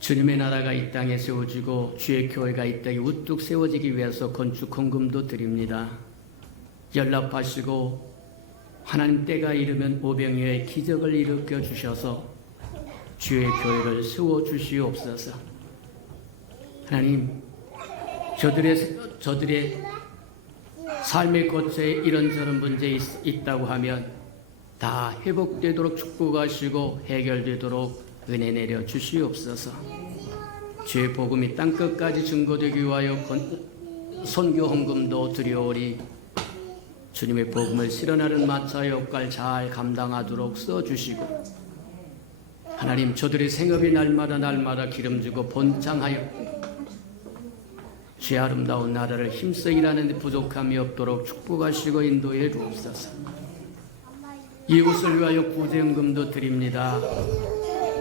주님의 나라가 이 땅에 세워지고 주의 교회가 이 땅에 우뚝 세워지기 위해서 건축 헌금도 드립니다. 연락하시고 하나님 때가 이르면 오병이어의 기적을 일으켜 주셔서 주의 교회를 세워 주시옵소서. 하나님, 저들의 삶의 거처에 이런저런 문제 있다고 하면 다 회복되도록 축복하시고 해결되도록 은혜 내려 주시옵소서. 주의 복음이 땅끝까지 증거되기 위하여 선교 헌금도 드려오리. 주님의 복음을 실현하는 마차 역할 잘 감당하도록 써주시고 하나님, 저들의 생업이 날마다 기름지고 번창하여 주의 아름다운 나라를 힘써 일하는 데 부족함이 없도록 축복하시고 인도해 주옵소서. 이웃을 위하여 구제연금도 드립니다.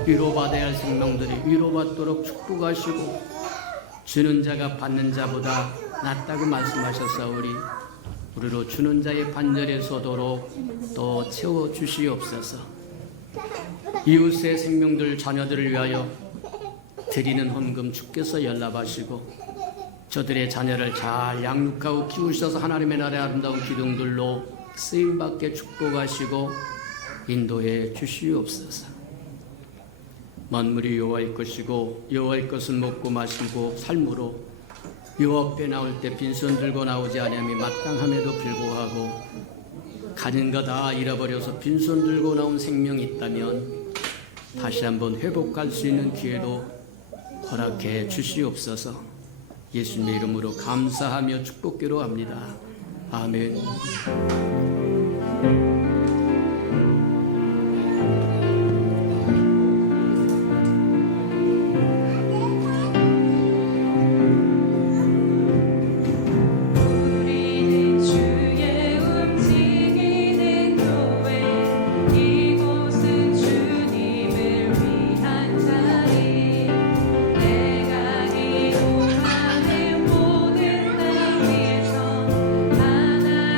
위로받아야 할 생명들이 위로받도록 축복하시고 주는 자가 받는 자보다 낫다고 말씀하셨사오니 우리로 주는 자의 반절에 서도록 또 채워주시옵소서. 이웃의 생명들 자녀들을 위하여 드리는 헌금 주께서 연락하시고 저들의 자녀를 잘 양육하고 키우셔서 하나님의 나라의 아름다운 기둥들로 쓰임받게 축복하시고 인도해 주시옵소서. 만물이 여호와의 것이고 여호와의 것을 먹고 마시고 삶으로 여호와 앞에 나올 때 빈손 들고 나오지 아니함이 마땅함에도 불구하고 가진 거 다 잃어버려서 빈손 들고 나온 생명이 있다면 다시 한번 회복할 수 있는 기회도 허락해 주시옵소서. 예수님의 이름으로 감사하며 축복기로 합니다. 아멘.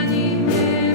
하나님께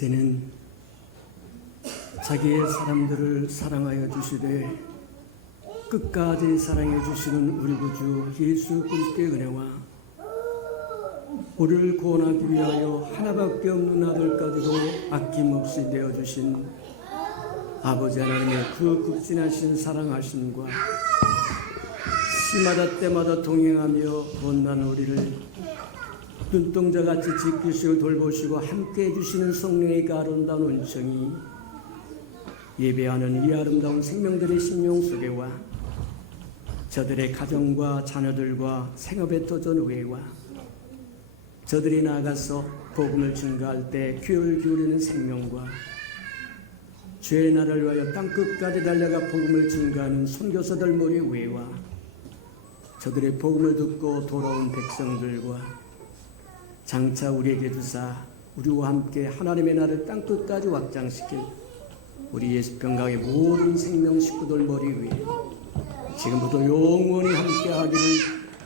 이제는 자기의 사람들을 사랑하여 주시되 끝까지 사랑해 주시는 우리 구주 예수 그리스도의 은혜와 우리를 구원하기 위하여 하나밖에 없는 아들까지도 아낌없이 내어주신 아버지 하나님의 그 극진하신 사랑하심과 시마다 때마다 동행하며 못난 우리를 눈동자같이 지키시고 돌보시고 함께해 주시는 성령의 그 아름다운 은총이 예배하는 이 아름다운 생명들의 심령 속에와 저들의 가정과 자녀들과 생업의 도전 외와 저들이 나아가서 복음을 증거할 때 귀를 기울이는 생명과 죄의 날을 위하여 땅끝까지 달려가 복음을 증거하는 선교사들 머리 위와 저들의 복음을 듣고 돌아온 백성들과 장차 우리에게 주사 우리와 함께 하나님의 나라를 땅끝까지 확장시킬 우리 예수평강의 모든 생명 식구들 머리 위에 지금부터 영원히 함께하기를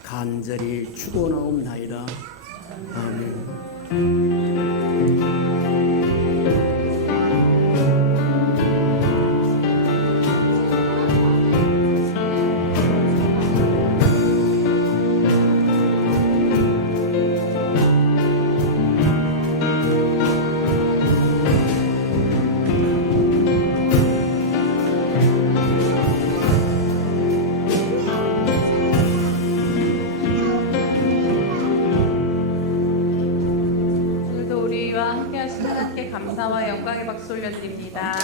간절히 축원하옵나이다. 아멘. 오늘도 우리와 함께 하신 하나님께 감사와 영광의 박수 올려드립니다.